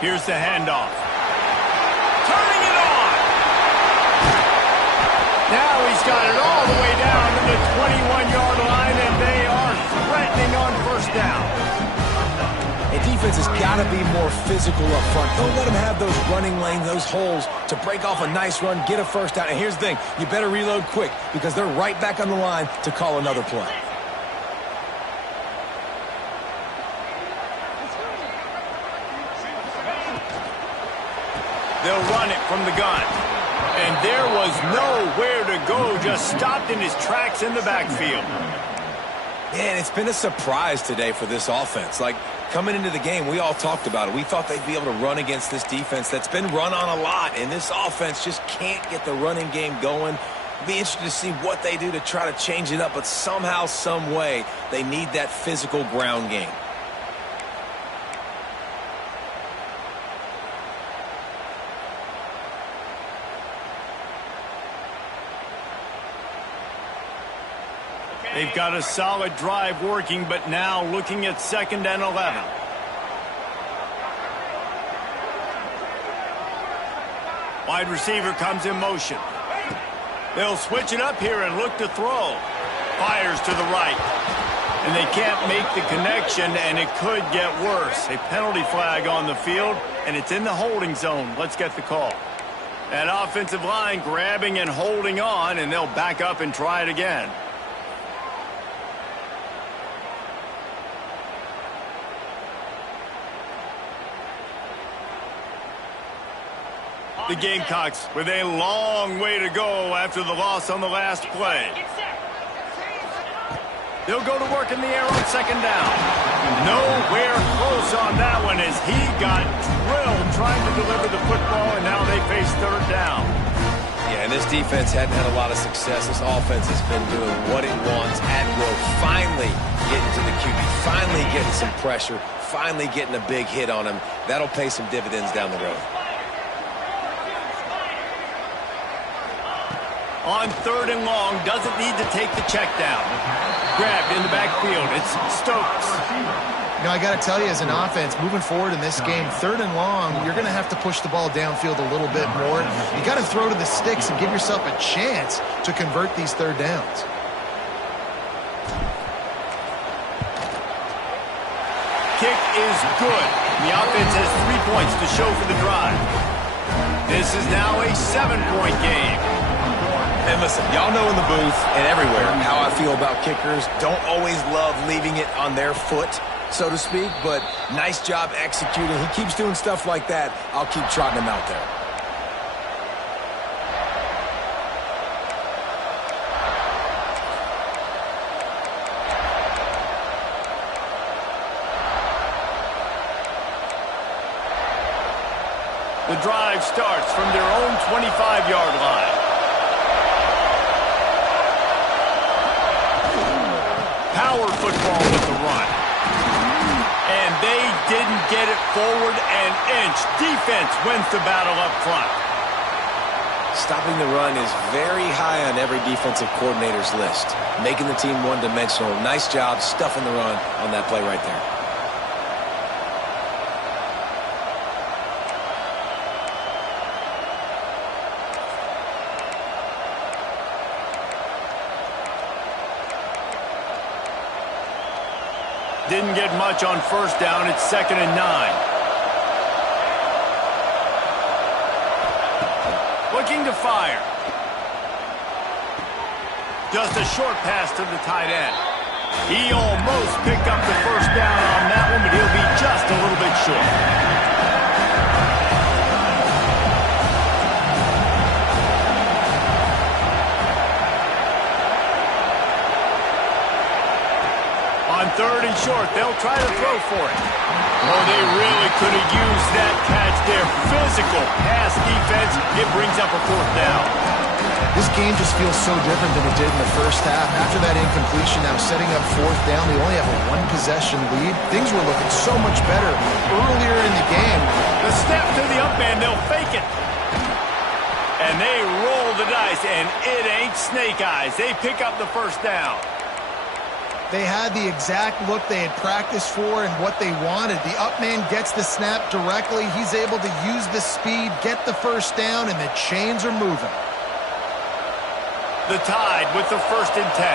Here's the handoff. Turning it on. Now he's got it all the way down to the 21-yard line, and they are threatening on first down. And defense has got to be more physical up front. Don't let them have those running lanes, those holes to break off a nice run, get a first down. And here's the thing, you better reload quick because they're right back on the line to call another play. They'll run it from the gun. And there was nowhere to go, just stopped in his tracks in the backfield. Man, it's been a surprise today for this offense. Like, coming into the game, we all talked about it. We thought they'd be able to run against this defense that's been run on a lot, and this offense just can't get the running game going. Be interested to see what they do to try to change it up, but somehow, some way, they need that physical ground game. They've got a solid drive working, but now looking at 2nd and 11. Wide receiver comes in motion. They'll switch it up here and look to throw. Fires to the right. And they can't make the connection, and it could get worse. A penalty flag on the field, and it's in the holding zone. Let's get the call. That offensive line grabbing and holding on, and they'll back up and try it again. The Gamecocks with a long way to go after the loss on the last play. They'll go to work in the air on second down. Nowhere close on that one as he got drilled trying to deliver the football, and now they face third down. Yeah, and this defense hadn't had a lot of success. This offense has been doing what it wants at will. Finally getting to the QB, finally getting some pressure, finally getting a big hit on him. That'll pay some dividends down the road. On third and long, doesn't need to take the check down. Grabbed in the backfield. It's Stokes. You know, I got to tell you, as an offense, moving forward in this game, third and long, you're going to have to push the ball downfield a little bit more. You got to throw to the sticks and give yourself a chance to convert these third downs. Kick is good. The offense has 3 points to show for the drive. This is now a 7-point game. And listen, y'all know in the booth and everywhere how I feel about kickers. Don't always love leaving it on their foot, so to speak, but nice job executing. He keeps doing stuff like that. I'll keep trotting him out there. The drive starts from their own 25-yard line. Power football with the run. And they didn't get it forward an inch. Defense wins the battle up front. Stopping the run is very high on every defensive coordinator's list. Making the team one-dimensional. Nice job stuffing the run on that play right there. Didn't get much on first down. It's 2nd and 9. Looking to fire. Just a short pass to the tight end. He almost picked up the first down on that one, but he'll be just a little bit short. On 3rd and short, they'll try to throw for it. Oh, they really could have used that catch there. Physical pass defense. It brings up a 4th down. This game just feels so different than it did in the first half. After that incompletion, now setting up 4th down, they only have a 1-possession lead. Things were looking so much better earlier in the game. The step to the up man, they'll fake it. And they roll the dice, and it ain't snake eyes. They pick up the 1st down. They had the exact look they had practiced for and what they wanted. The up man gets the snap directly. He's able to use the speed, get the 1st down, and the chains are moving. The Tide with the 1st and 10.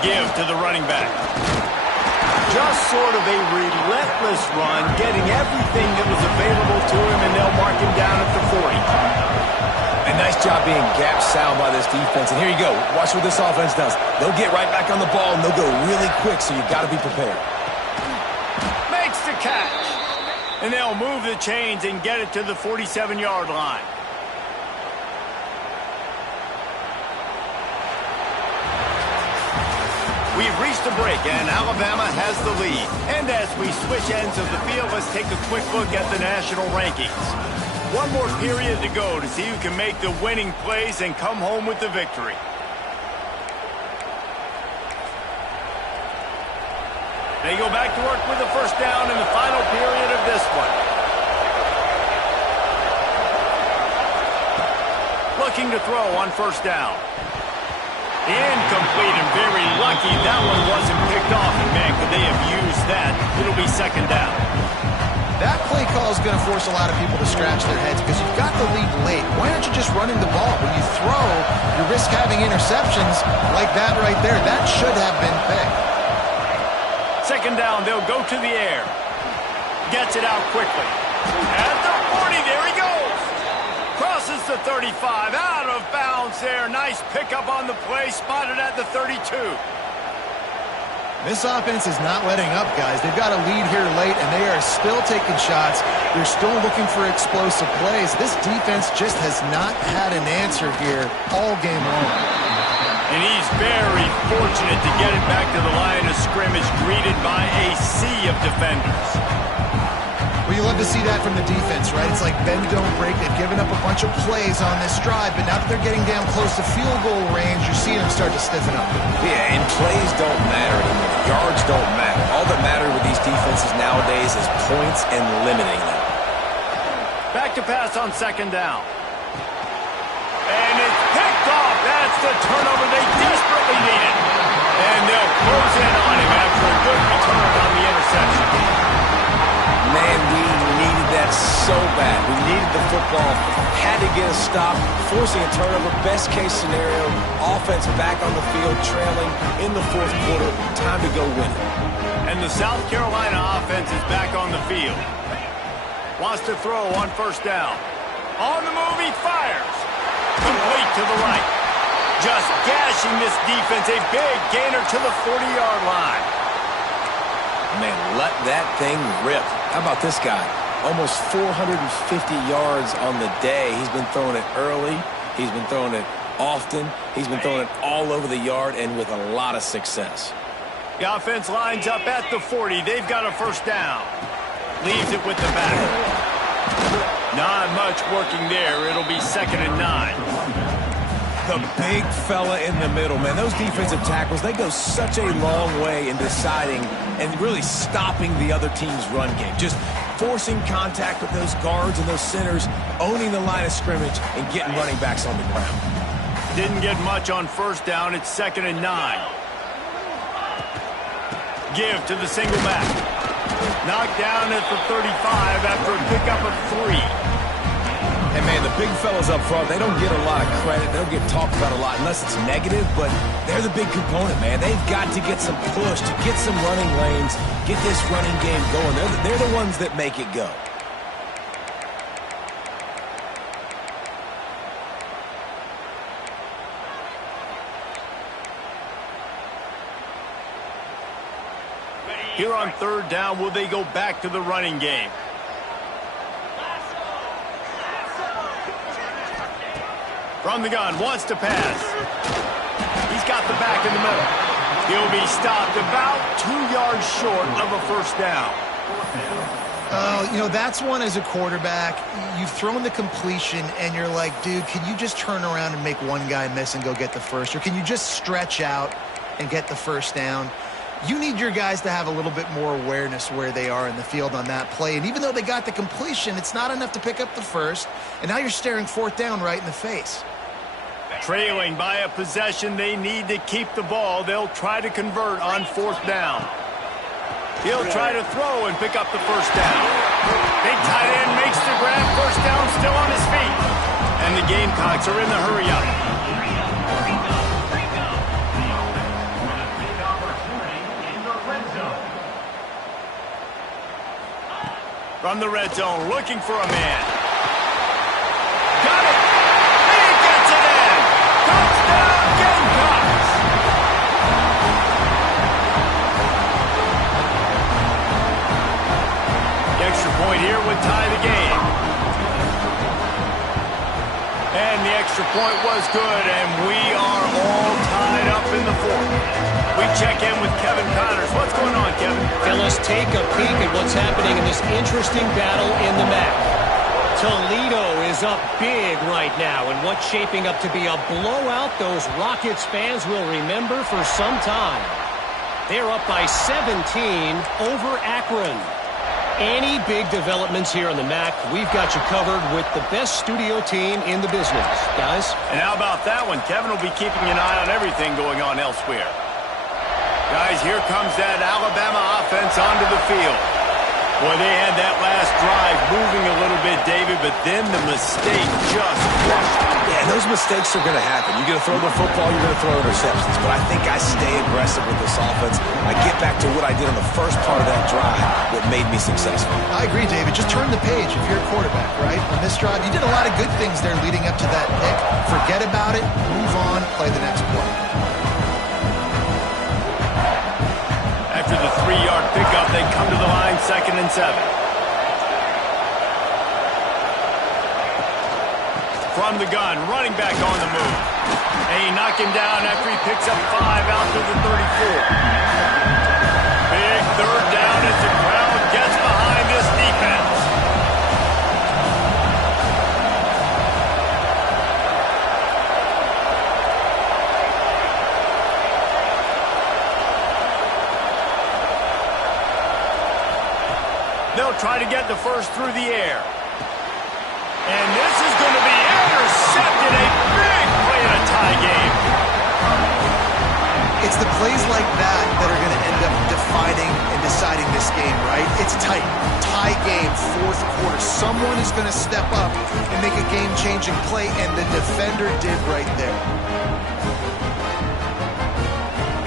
Give to the running back. Just sort of a relentless run, getting everything that was available to him, and they'll mark him down at the 40. A nice job being gap sound by this defense. And here you go. Watch what this offense does. They'll get right back on the ball, and they'll go really quick, so you've got to be prepared. Makes the catch. And they'll move the chains and get it to the 47-yard line. We've reached a break, and Alabama has the lead. And as we switch ends of the field, let's take a quick look at the national rankings. One more period to go to see who can make the winning plays and come home with the victory. They go back to work with the 1st down in the final period of this one. Looking to throw on 1st down. Incomplete and very lucky that one wasn't picked off. And, man, could they have used that? It'll be second down. That play call is going to force a lot of people to scratch their heads because you've got the lead late. Why aren't you just running the ball? When you throw, you risk having interceptions like that right there. That should have been picked. Second down, they'll go to the air. Gets it out quickly. At the 40, there he goes. Crosses the 35, out of bounds there. Nice pickup on the play, spotted at the 32. This offense is not letting up, guys. They've got a lead here late, and they are still taking shots. They're still looking for explosive plays. This defense just has not had an answer here all game long. And he's very fortunate to get it back to the line of scrimmage, greeted by a sea of defenders. Well, you love to see that from the defense, right? It's like bend, don't break. They've given up a bunch of plays on this drive, but now that they're getting down close to field goal range, you're seeing them start to stiffen up. Yeah, and plays don't matter anymore. Yards don't matter. All that matters with these defenses nowadays is points and limiting them. Back to pass on second down. And it's picked off. That's the turnover they desperately needed. And they'll close in on him after a good return on the interception. Man, we needed that so bad. We needed the football. Had to get a stop, forcing a turnover. Best case scenario, offense back on the field, trailing in the fourth quarter. Time to go win it. And the South Carolina offense is back on the field. Wants to throw on first down. On the move, he fires. Complete to the right. Just gashing this defense. A big gainer to the 40-yard line. Man, let that thing rip. How about this guy? Almost 450 yards on the day. He's been throwing it early. He's been throwing it often. He's been throwing it all over the yard and with a lot of success. The offense lines up at the 40. They've got a first down. Leaves it with the back. Not much working there. It'll be 2nd and 9. The big fella in the middle, man. Those defensive tackles, they go such a long way in deciding and really stopping the other team's run game. Just forcing contact with those guards and those centers, owning the line of scrimmage, and getting running backs on the ground. Didn't get much on first down. It's 2nd and 9. Give to the single back. Knocked down at the 35 after a pickup of 3. And, man, the big fellas up front, they don't get a lot of credit. They don't get talked about a lot unless it's negative, but they're the big component, man. They've got to get some push, to get some running lanes, get this running game going. They're the ones that make it go. Here on third down, will they go back to the running game? From the gun, wants to pass. He's got the back in the middle. He'll be stopped about 2 yards short of a first down. You know, that's one as a quarterback. You've thrown the completion, and you're like, dude, can you just turn around and make one guy miss and go get the first? Or can you just stretch out and get the first down? You need your guys to have a little bit more awareness where they are in the field on that play. And even though they got the completion, it's not enough to pick up the first. And now you're staring fourth down right in the face. Trailing by a possession, they need to keep the ball. They'll try to convert on fourth down. He'll try to throw and pick up the first down. Big tight end makes the grab. First down, still on his feet. And the Gamecocks are in the hurry-up. From the red zone, looking for a man. Got it! He gets it in! Touchdown, Gamecocks! The extra point here would tie the game. And the extra point was good, and we are all tied up in the fourth. We check in with Kevin Connors. What's going on, Kevin? Fellas, take a peek at what's happening in this interesting battle in the MAC. Toledo is up big right now, and what's shaping up to be a blowout those Rockets fans will remember for some time. They're up by 17 over Akron. Any big developments here in the MAC, we've got you covered with the best studio team in the business, guys. And how about that one? Kevin will be keeping an eye on everything going on elsewhere. Guys, here comes that Alabama offense onto the field. Boy, they had that last drive moving a little bit, David, but then the mistake just crushed them. Yeah, and those mistakes are going to happen. You're going to throw the football, you're going to throw interceptions. But I think I stay aggressive with this offense. I get back to what I did on the first part of that drive, what made me successful. I agree, David. Just turn the page if you're a quarterback, right? On this drive, you did a lot of good things there leading up to that pick. Forget about it, move on, play the next play. After the 3-yard pickup, they come to the line, 2nd and 7. From the gun, running back on the move. And he knocked him down after he picks up 5 out to the 34. Big 3rd down as the crowd gets behind this defense. They'll try to get the first through the air. And this is going to be intercepted. A big play in a tie game. It's the plays like that that are going to end up defining and deciding this game, right? It's tight. Tie game, 4th quarter. Someone is going to step up and make a game-changing play, and the defender did right there.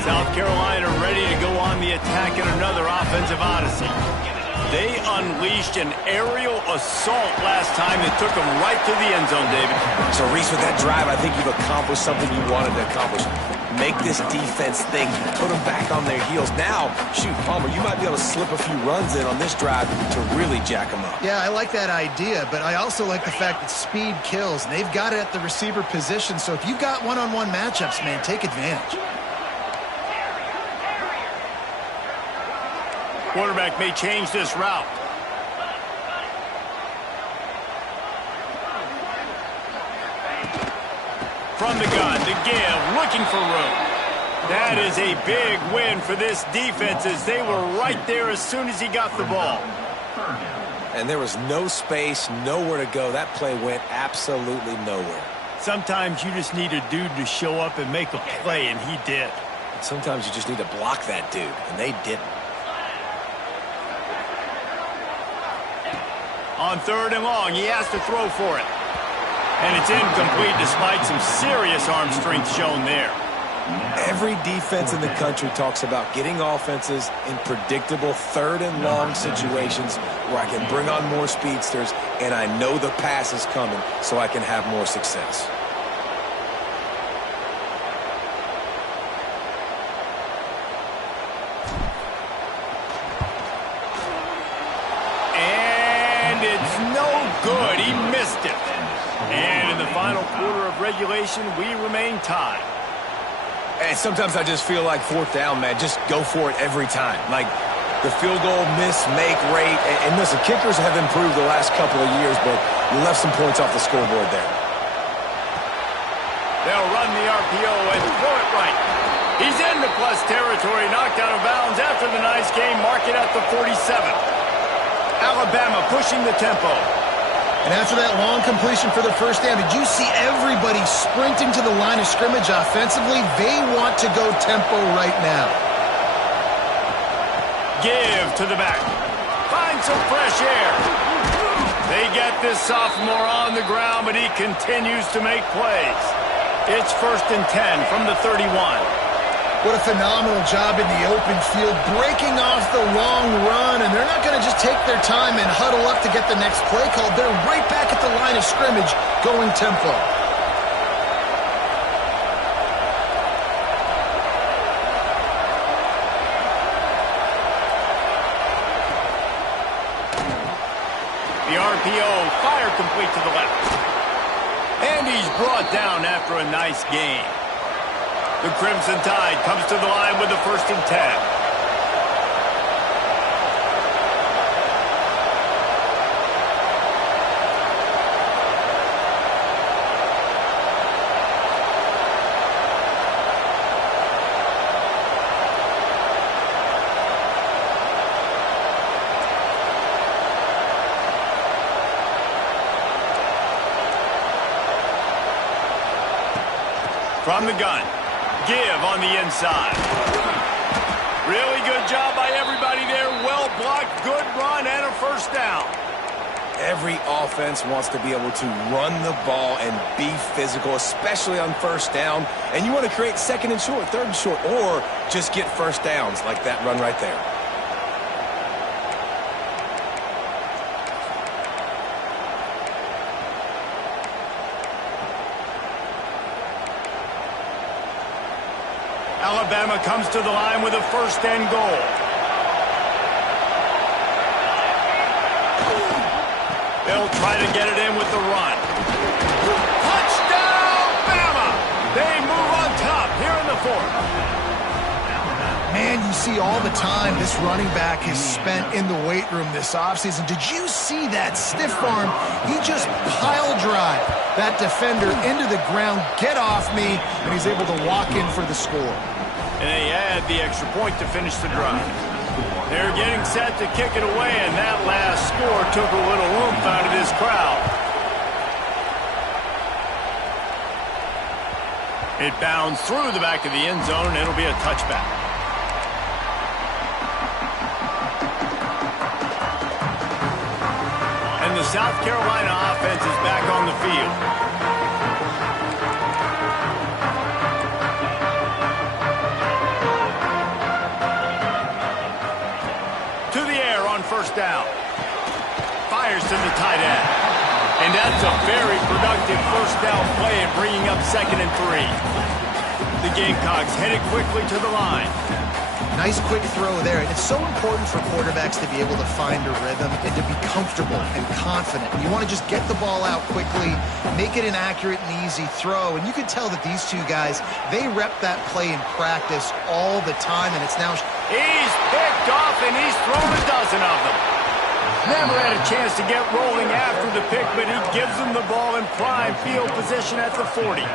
South Carolina ready to go on the attack in another offensive odyssey. They unleashed an aerial assault last time that took them right to the end zone, David. So, Reese, with that drive, I think you've accomplished something you wanted to accomplish. Make this defense think. Put them back on their heels. Now, shoot, Palmer, you might be able to slip a few runs in on this drive to really jack them up. Yeah, I like that idea, but I also like the fact that speed kills. And they've got it at the receiver position, so if you've got one-on-one matchups, man, take advantage. Quarterback may change this route. From the gun, the give, looking for room. That is a big win for this defense as they were right there as soon as he got the ball. And there was no space, nowhere to go. That play went absolutely nowhere. Sometimes you just need a dude to show up and make a play, and he did. Sometimes you just need to block that dude, and they didn't. On 3rd and long, he has to throw for it. And it's incomplete despite some serious arm strength shown there. Every defense in the country talks about getting offenses in predictable 3rd and long situations where I can bring on more speedsters and I know the pass is coming so I can have more success. It's no good. He missed it. And in the final quarter of regulation, we remain tied. And sometimes I just feel like 4th down, man. Just go for it every time. Like the field goal miss-make rate. And listen, kickers have improved the last couple of years, but you left some points off the scoreboard there. They'll run the RPO and throw it right. He's into plus territory, knocked out of bounds after the nice game. Mark it at the 47. Alabama pushing the tempo. And after that long completion for the first down, did you see everybody sprinting to the line of scrimmage offensively? They want to go tempo right now. Give to the back. Find some fresh air. They get this sophomore on the ground, but he continues to make plays. It's 1st and 10 from the 31. What a phenomenal job in the open field, breaking off the long run, and they're not going to just take their time and huddle up to get the next play called. They're right back at the line of scrimmage going tempo. The RPO, fire complete to the left. And he's brought down after a nice game. The Crimson Tide comes to the line with the 1st and 10. From the gun. Give on the inside. Really good job by everybody there. Well blocked, good run, and a first down. Every offense wants to be able to run the ball and be physical, especially on first down. And you want to create second and short, third and short, or just get first downs like that run right there. Alabama comes to the line with a first and goal. They'll try to get it in with the run. Touchdown, Bama! They move on top here in the fourth. Man, you see all the time this running back has spent in the weight room this offseason. Did you see that stiff arm? He just pile drive that defender into the ground, get off me, and he's able to walk in for the score. And they add the extra point to finish the drive. They're getting set to kick it away, and that last score took a little oomph out of this crowd. It bounds through the back of the end zone, and it'll be a touchback. And the South Carolina offense is back on the field. First down. Fires to the tight end. And that's a very productive first down play in bringing up 2nd and 3. The Gamecocks headed quickly to the line. Nice quick throw there. And it's so important for quarterbacks to be able to find a rhythm and to be comfortable and confident. You want to just get the ball out quickly, make it an accurate and easy throw. And you can tell that these two guys, they rep that play in practice all the time, and it's now... He's picked off, and he's thrown a dozen of them. Never had a chance to get rolling after the pick, but he gives them the ball in prime field position at the 40.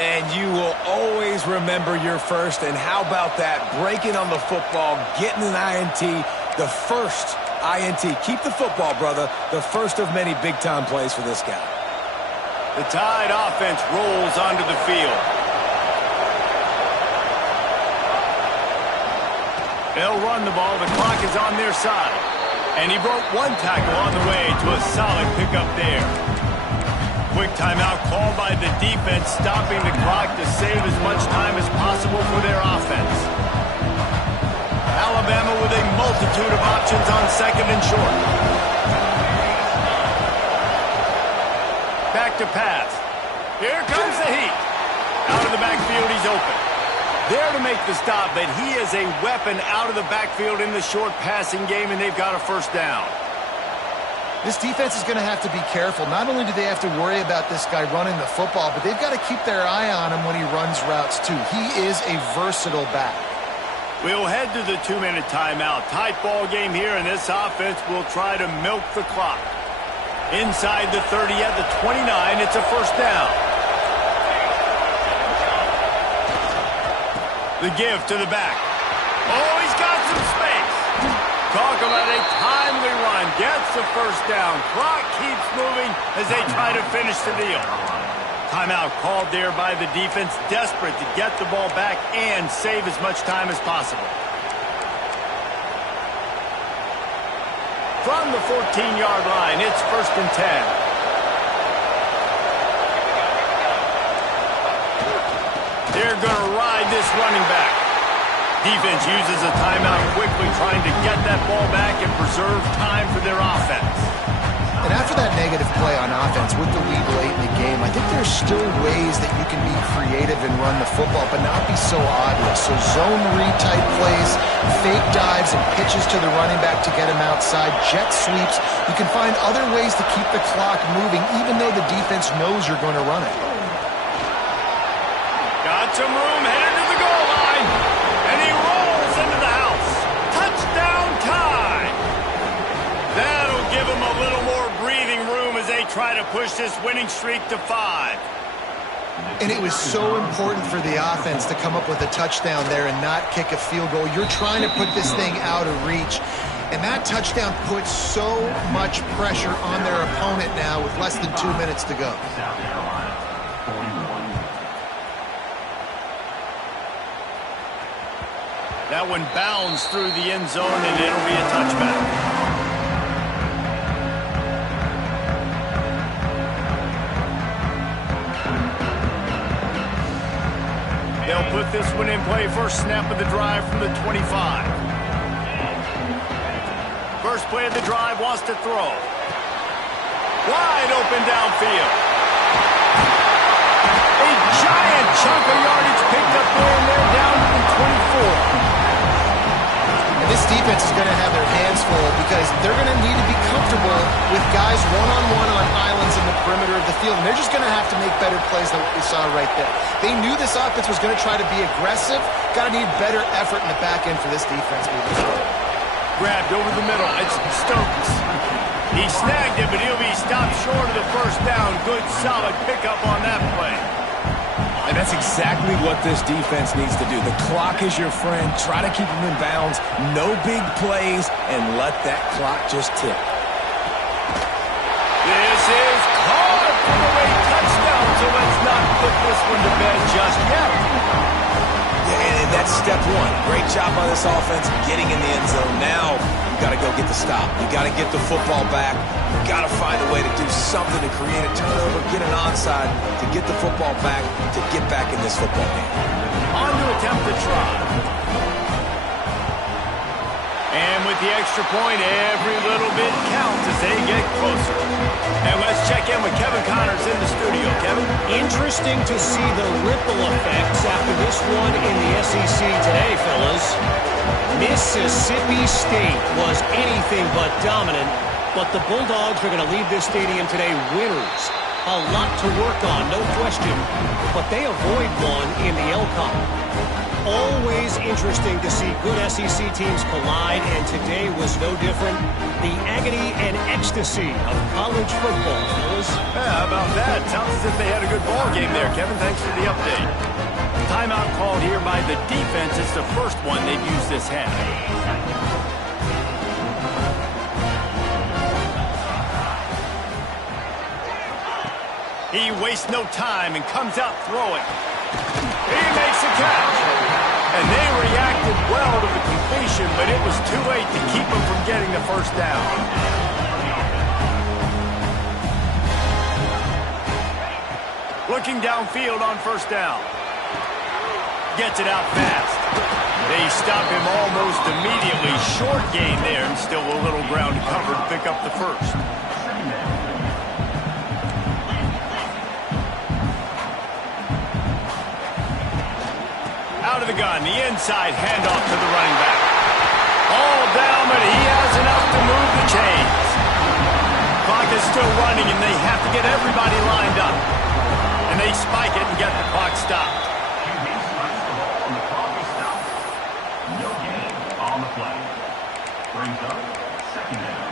And you will always remember your first. And how about that? Breaking on the football, getting an INT, the first INT. Keep the football, brother. The first of many big-time plays for this guy. The Tide offense rolls onto the field. They'll run the ball. The clock is on their side. And he broke one tackle on the way to a solid pickup there. Quick timeout called by the defense, stopping the clock to save as much time as possible for their offense. Alabama with a multitude of options on 2nd and short. Back to pass. Here comes the heat. Out of the backfield, he's open. There to make the stop, but he is a weapon out of the backfield in the short passing game, and they've got a first down. This defense is going to have to be careful. Not only do they have to worry about this guy running the football, but they've got to keep their eye on him when he runs routes, too. He is a versatile back. We'll head to the 2-minute timeout. Tight ball game here, and this offense will try to milk the clock. Inside the 30 at the 29, it's a first down. The give to the back. Oh, he's got some space. Talk about a timely run. Gets the first down. Clock keeps moving as they try to finish the deal. Timeout called there by the defense, desperate to get the ball back and save as much time as possible. From the 14-yard line, it's 1st and 10. They're going to ride this running back. Defense uses a timeout quickly, trying to get that ball back and preserve time for their offense. And after that negative play on offense with the lead late in the game, I think there's still ways that you can be creative and run the football, but not be so obvious. So zone read type plays, fake dives and pitches to the running back to get him outside, jet sweeps. You can find other ways to keep the clock moving, even though the defense knows you're going to run it. Got some room, headed to the goal line, and he rolls into the house. Touchdown tie. That'll give him a little more breathing room as they try to push this winning streak to 5. And it was so important for the offense to come up with a touchdown there and not kick a field goal. You're trying to put this thing out of reach. And that touchdown puts so much pressure on their opponent now with less than 2 minutes to go. That one bounds through the end zone, and it'll be a touchback. They'll put this one in play. First snap of the drive from the 25. First play of the drive, wants to throw. Wide open downfield. A giant chunk of yardage picked up there, and they're down to the 24. And this defense is going to have their hands full because they're going to need to be comfortable with guys one-on-one on islands in the perimeter of the field. And they're just going to have to make better plays than what we saw right there. They knew this offense was going to try to be aggressive. Got to need better effort in the back end for this defense moving forward. Grabbed over the middle. It's Stokes. He snagged it, but he'll be stopped short of the first down. Good, solid pickup on that play. And that's exactly what this defense needs to do. The clock is your friend. Try to keep them in bounds. No big plays, and let that clock just tick. This is caught for the way touchdown, so let's not put this one to bed just yet. Yeah, and that's step one. Great job by this offense getting in the end zone. Now you got to go get the stop. You got to get the football back. You got to find a way to do something to create a turnover, get an onside, to get the football back, to get back in this football game. On to attempt the try. And with the extra point, every little bit counts as they get closer. And let's check in with Kevin Connors in the studio. Kevin? Interesting to see the ripple effects after this one in the SEC today, fellas. Mississippi State was anything but dominant, but the Bulldogs are going to leave this stadium today winners. A lot to work on, no question, but they avoid one in the L-Cup. Always interesting to see good SEC teams collide, and today was no different. The agony and ecstasy of college football, fellas. Yeah, how about that? Sounds as if they had a good ball game there, Kevin. Thanks for the update. Timeout called here by the defense. It's the first one they've used this half. He wastes no time and comes out throwing. He makes a catch. And they reacted well to the completion, but it was too late to keep him from getting the first down. Looking downfield on first down. Gets it out fast. They stop him almost immediately. Short gain there, and still a little ground covered to pick up the first. Out of the gun, the inside handoff to the running back. All down, but he has enough to move the chains. Clock is still running, and they have to get everybody lined up. And they spike it and get the clock stopped. And the clock is stopped. No gain on the play. Brings up second down.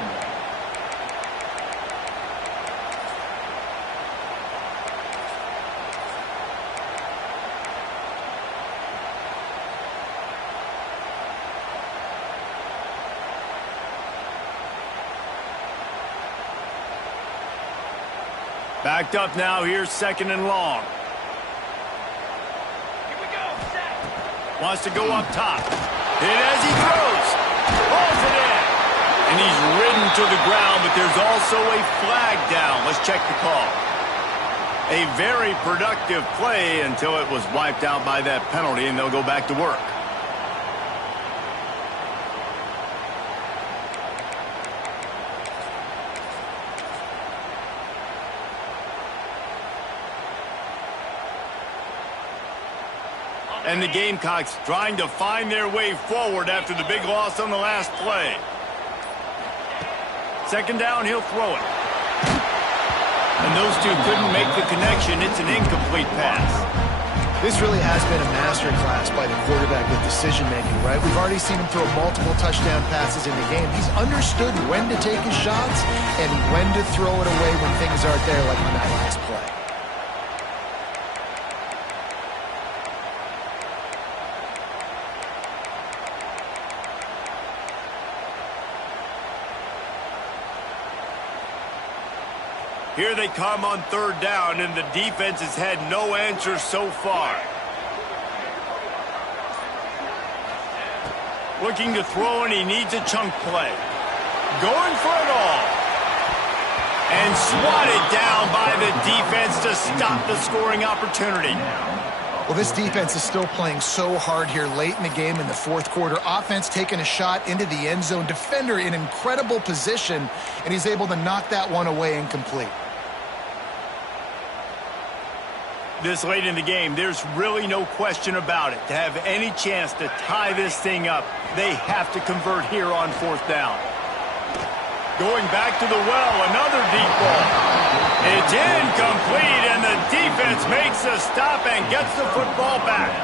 Backed up now, here's second and long. Here we go. Set. Wants to go up top. Hit as he throws. Balls it in. And he's ridden to the ground, but there's also a flag down. Let's check the call. A very productive play until it was wiped out by that penalty, and they'll go back to work. And the Gamecocks trying to find their way forward after the big loss on the last play. Second down, he'll throw it. And those two couldn't make the connection. It's an incomplete pass. This really has been a masterclass by the quarterback with decision-making, right? We've already seen him throw multiple touchdown passes in the game. He's understood when to take his shots and when to throw it away when things aren't there, like on that last play. Here they come on third down, and the defense has had no answers so far. Looking to throw, and he needs a chunk play. Going for it all. And swatted down by the defense to stop the scoring opportunity. Well, this defense is still playing so hard here late in the game in the fourth quarter. Offense taking a shot into the end zone. Defender in incredible position, and he's able to knock that one away incomplete. This late in the game, there's really no question about it. To have any chance to tie this thing up, they have to convert here on fourth down. Going back to the well, another deep ball. It's incomplete, and the defense makes a stop and gets the football back.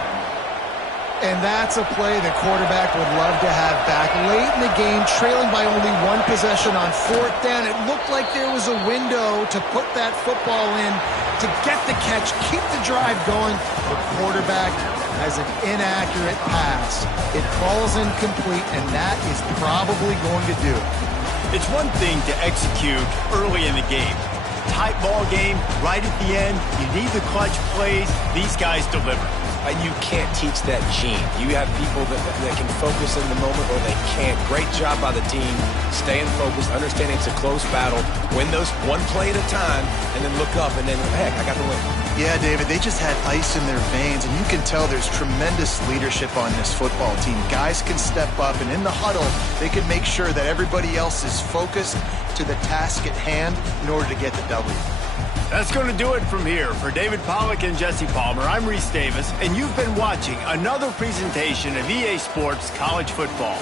And that's a play the quarterback would love to have back. Late in the game, trailing by only one possession on fourth down, it looked like there was a window to put that football in, to get the catch, keep the drive going. The quarterback has an inaccurate pass. It falls incomplete, and that is probably going to do it. It's one thing to execute early in the game. Tight ball game, right at the end, you need the clutch plays. These guys deliver. You can't teach that gene. You have people that can focus in the moment, or they can't. Great job by the team, staying focused, understanding it's a close battle, win those one play at a time, and then look up, and then, heck, I got the win. Yeah, David, they just had ice in their veins, and you can tell there's tremendous leadership on this football team. Guys can step up, and in the huddle, they can make sure that everybody else is focused to the task at hand in order to get the W. That's going to do it from here. For David Pollack and Jesse Palmer, I'm Reese Davis, and you've been watching another presentation of EA Sports College Football.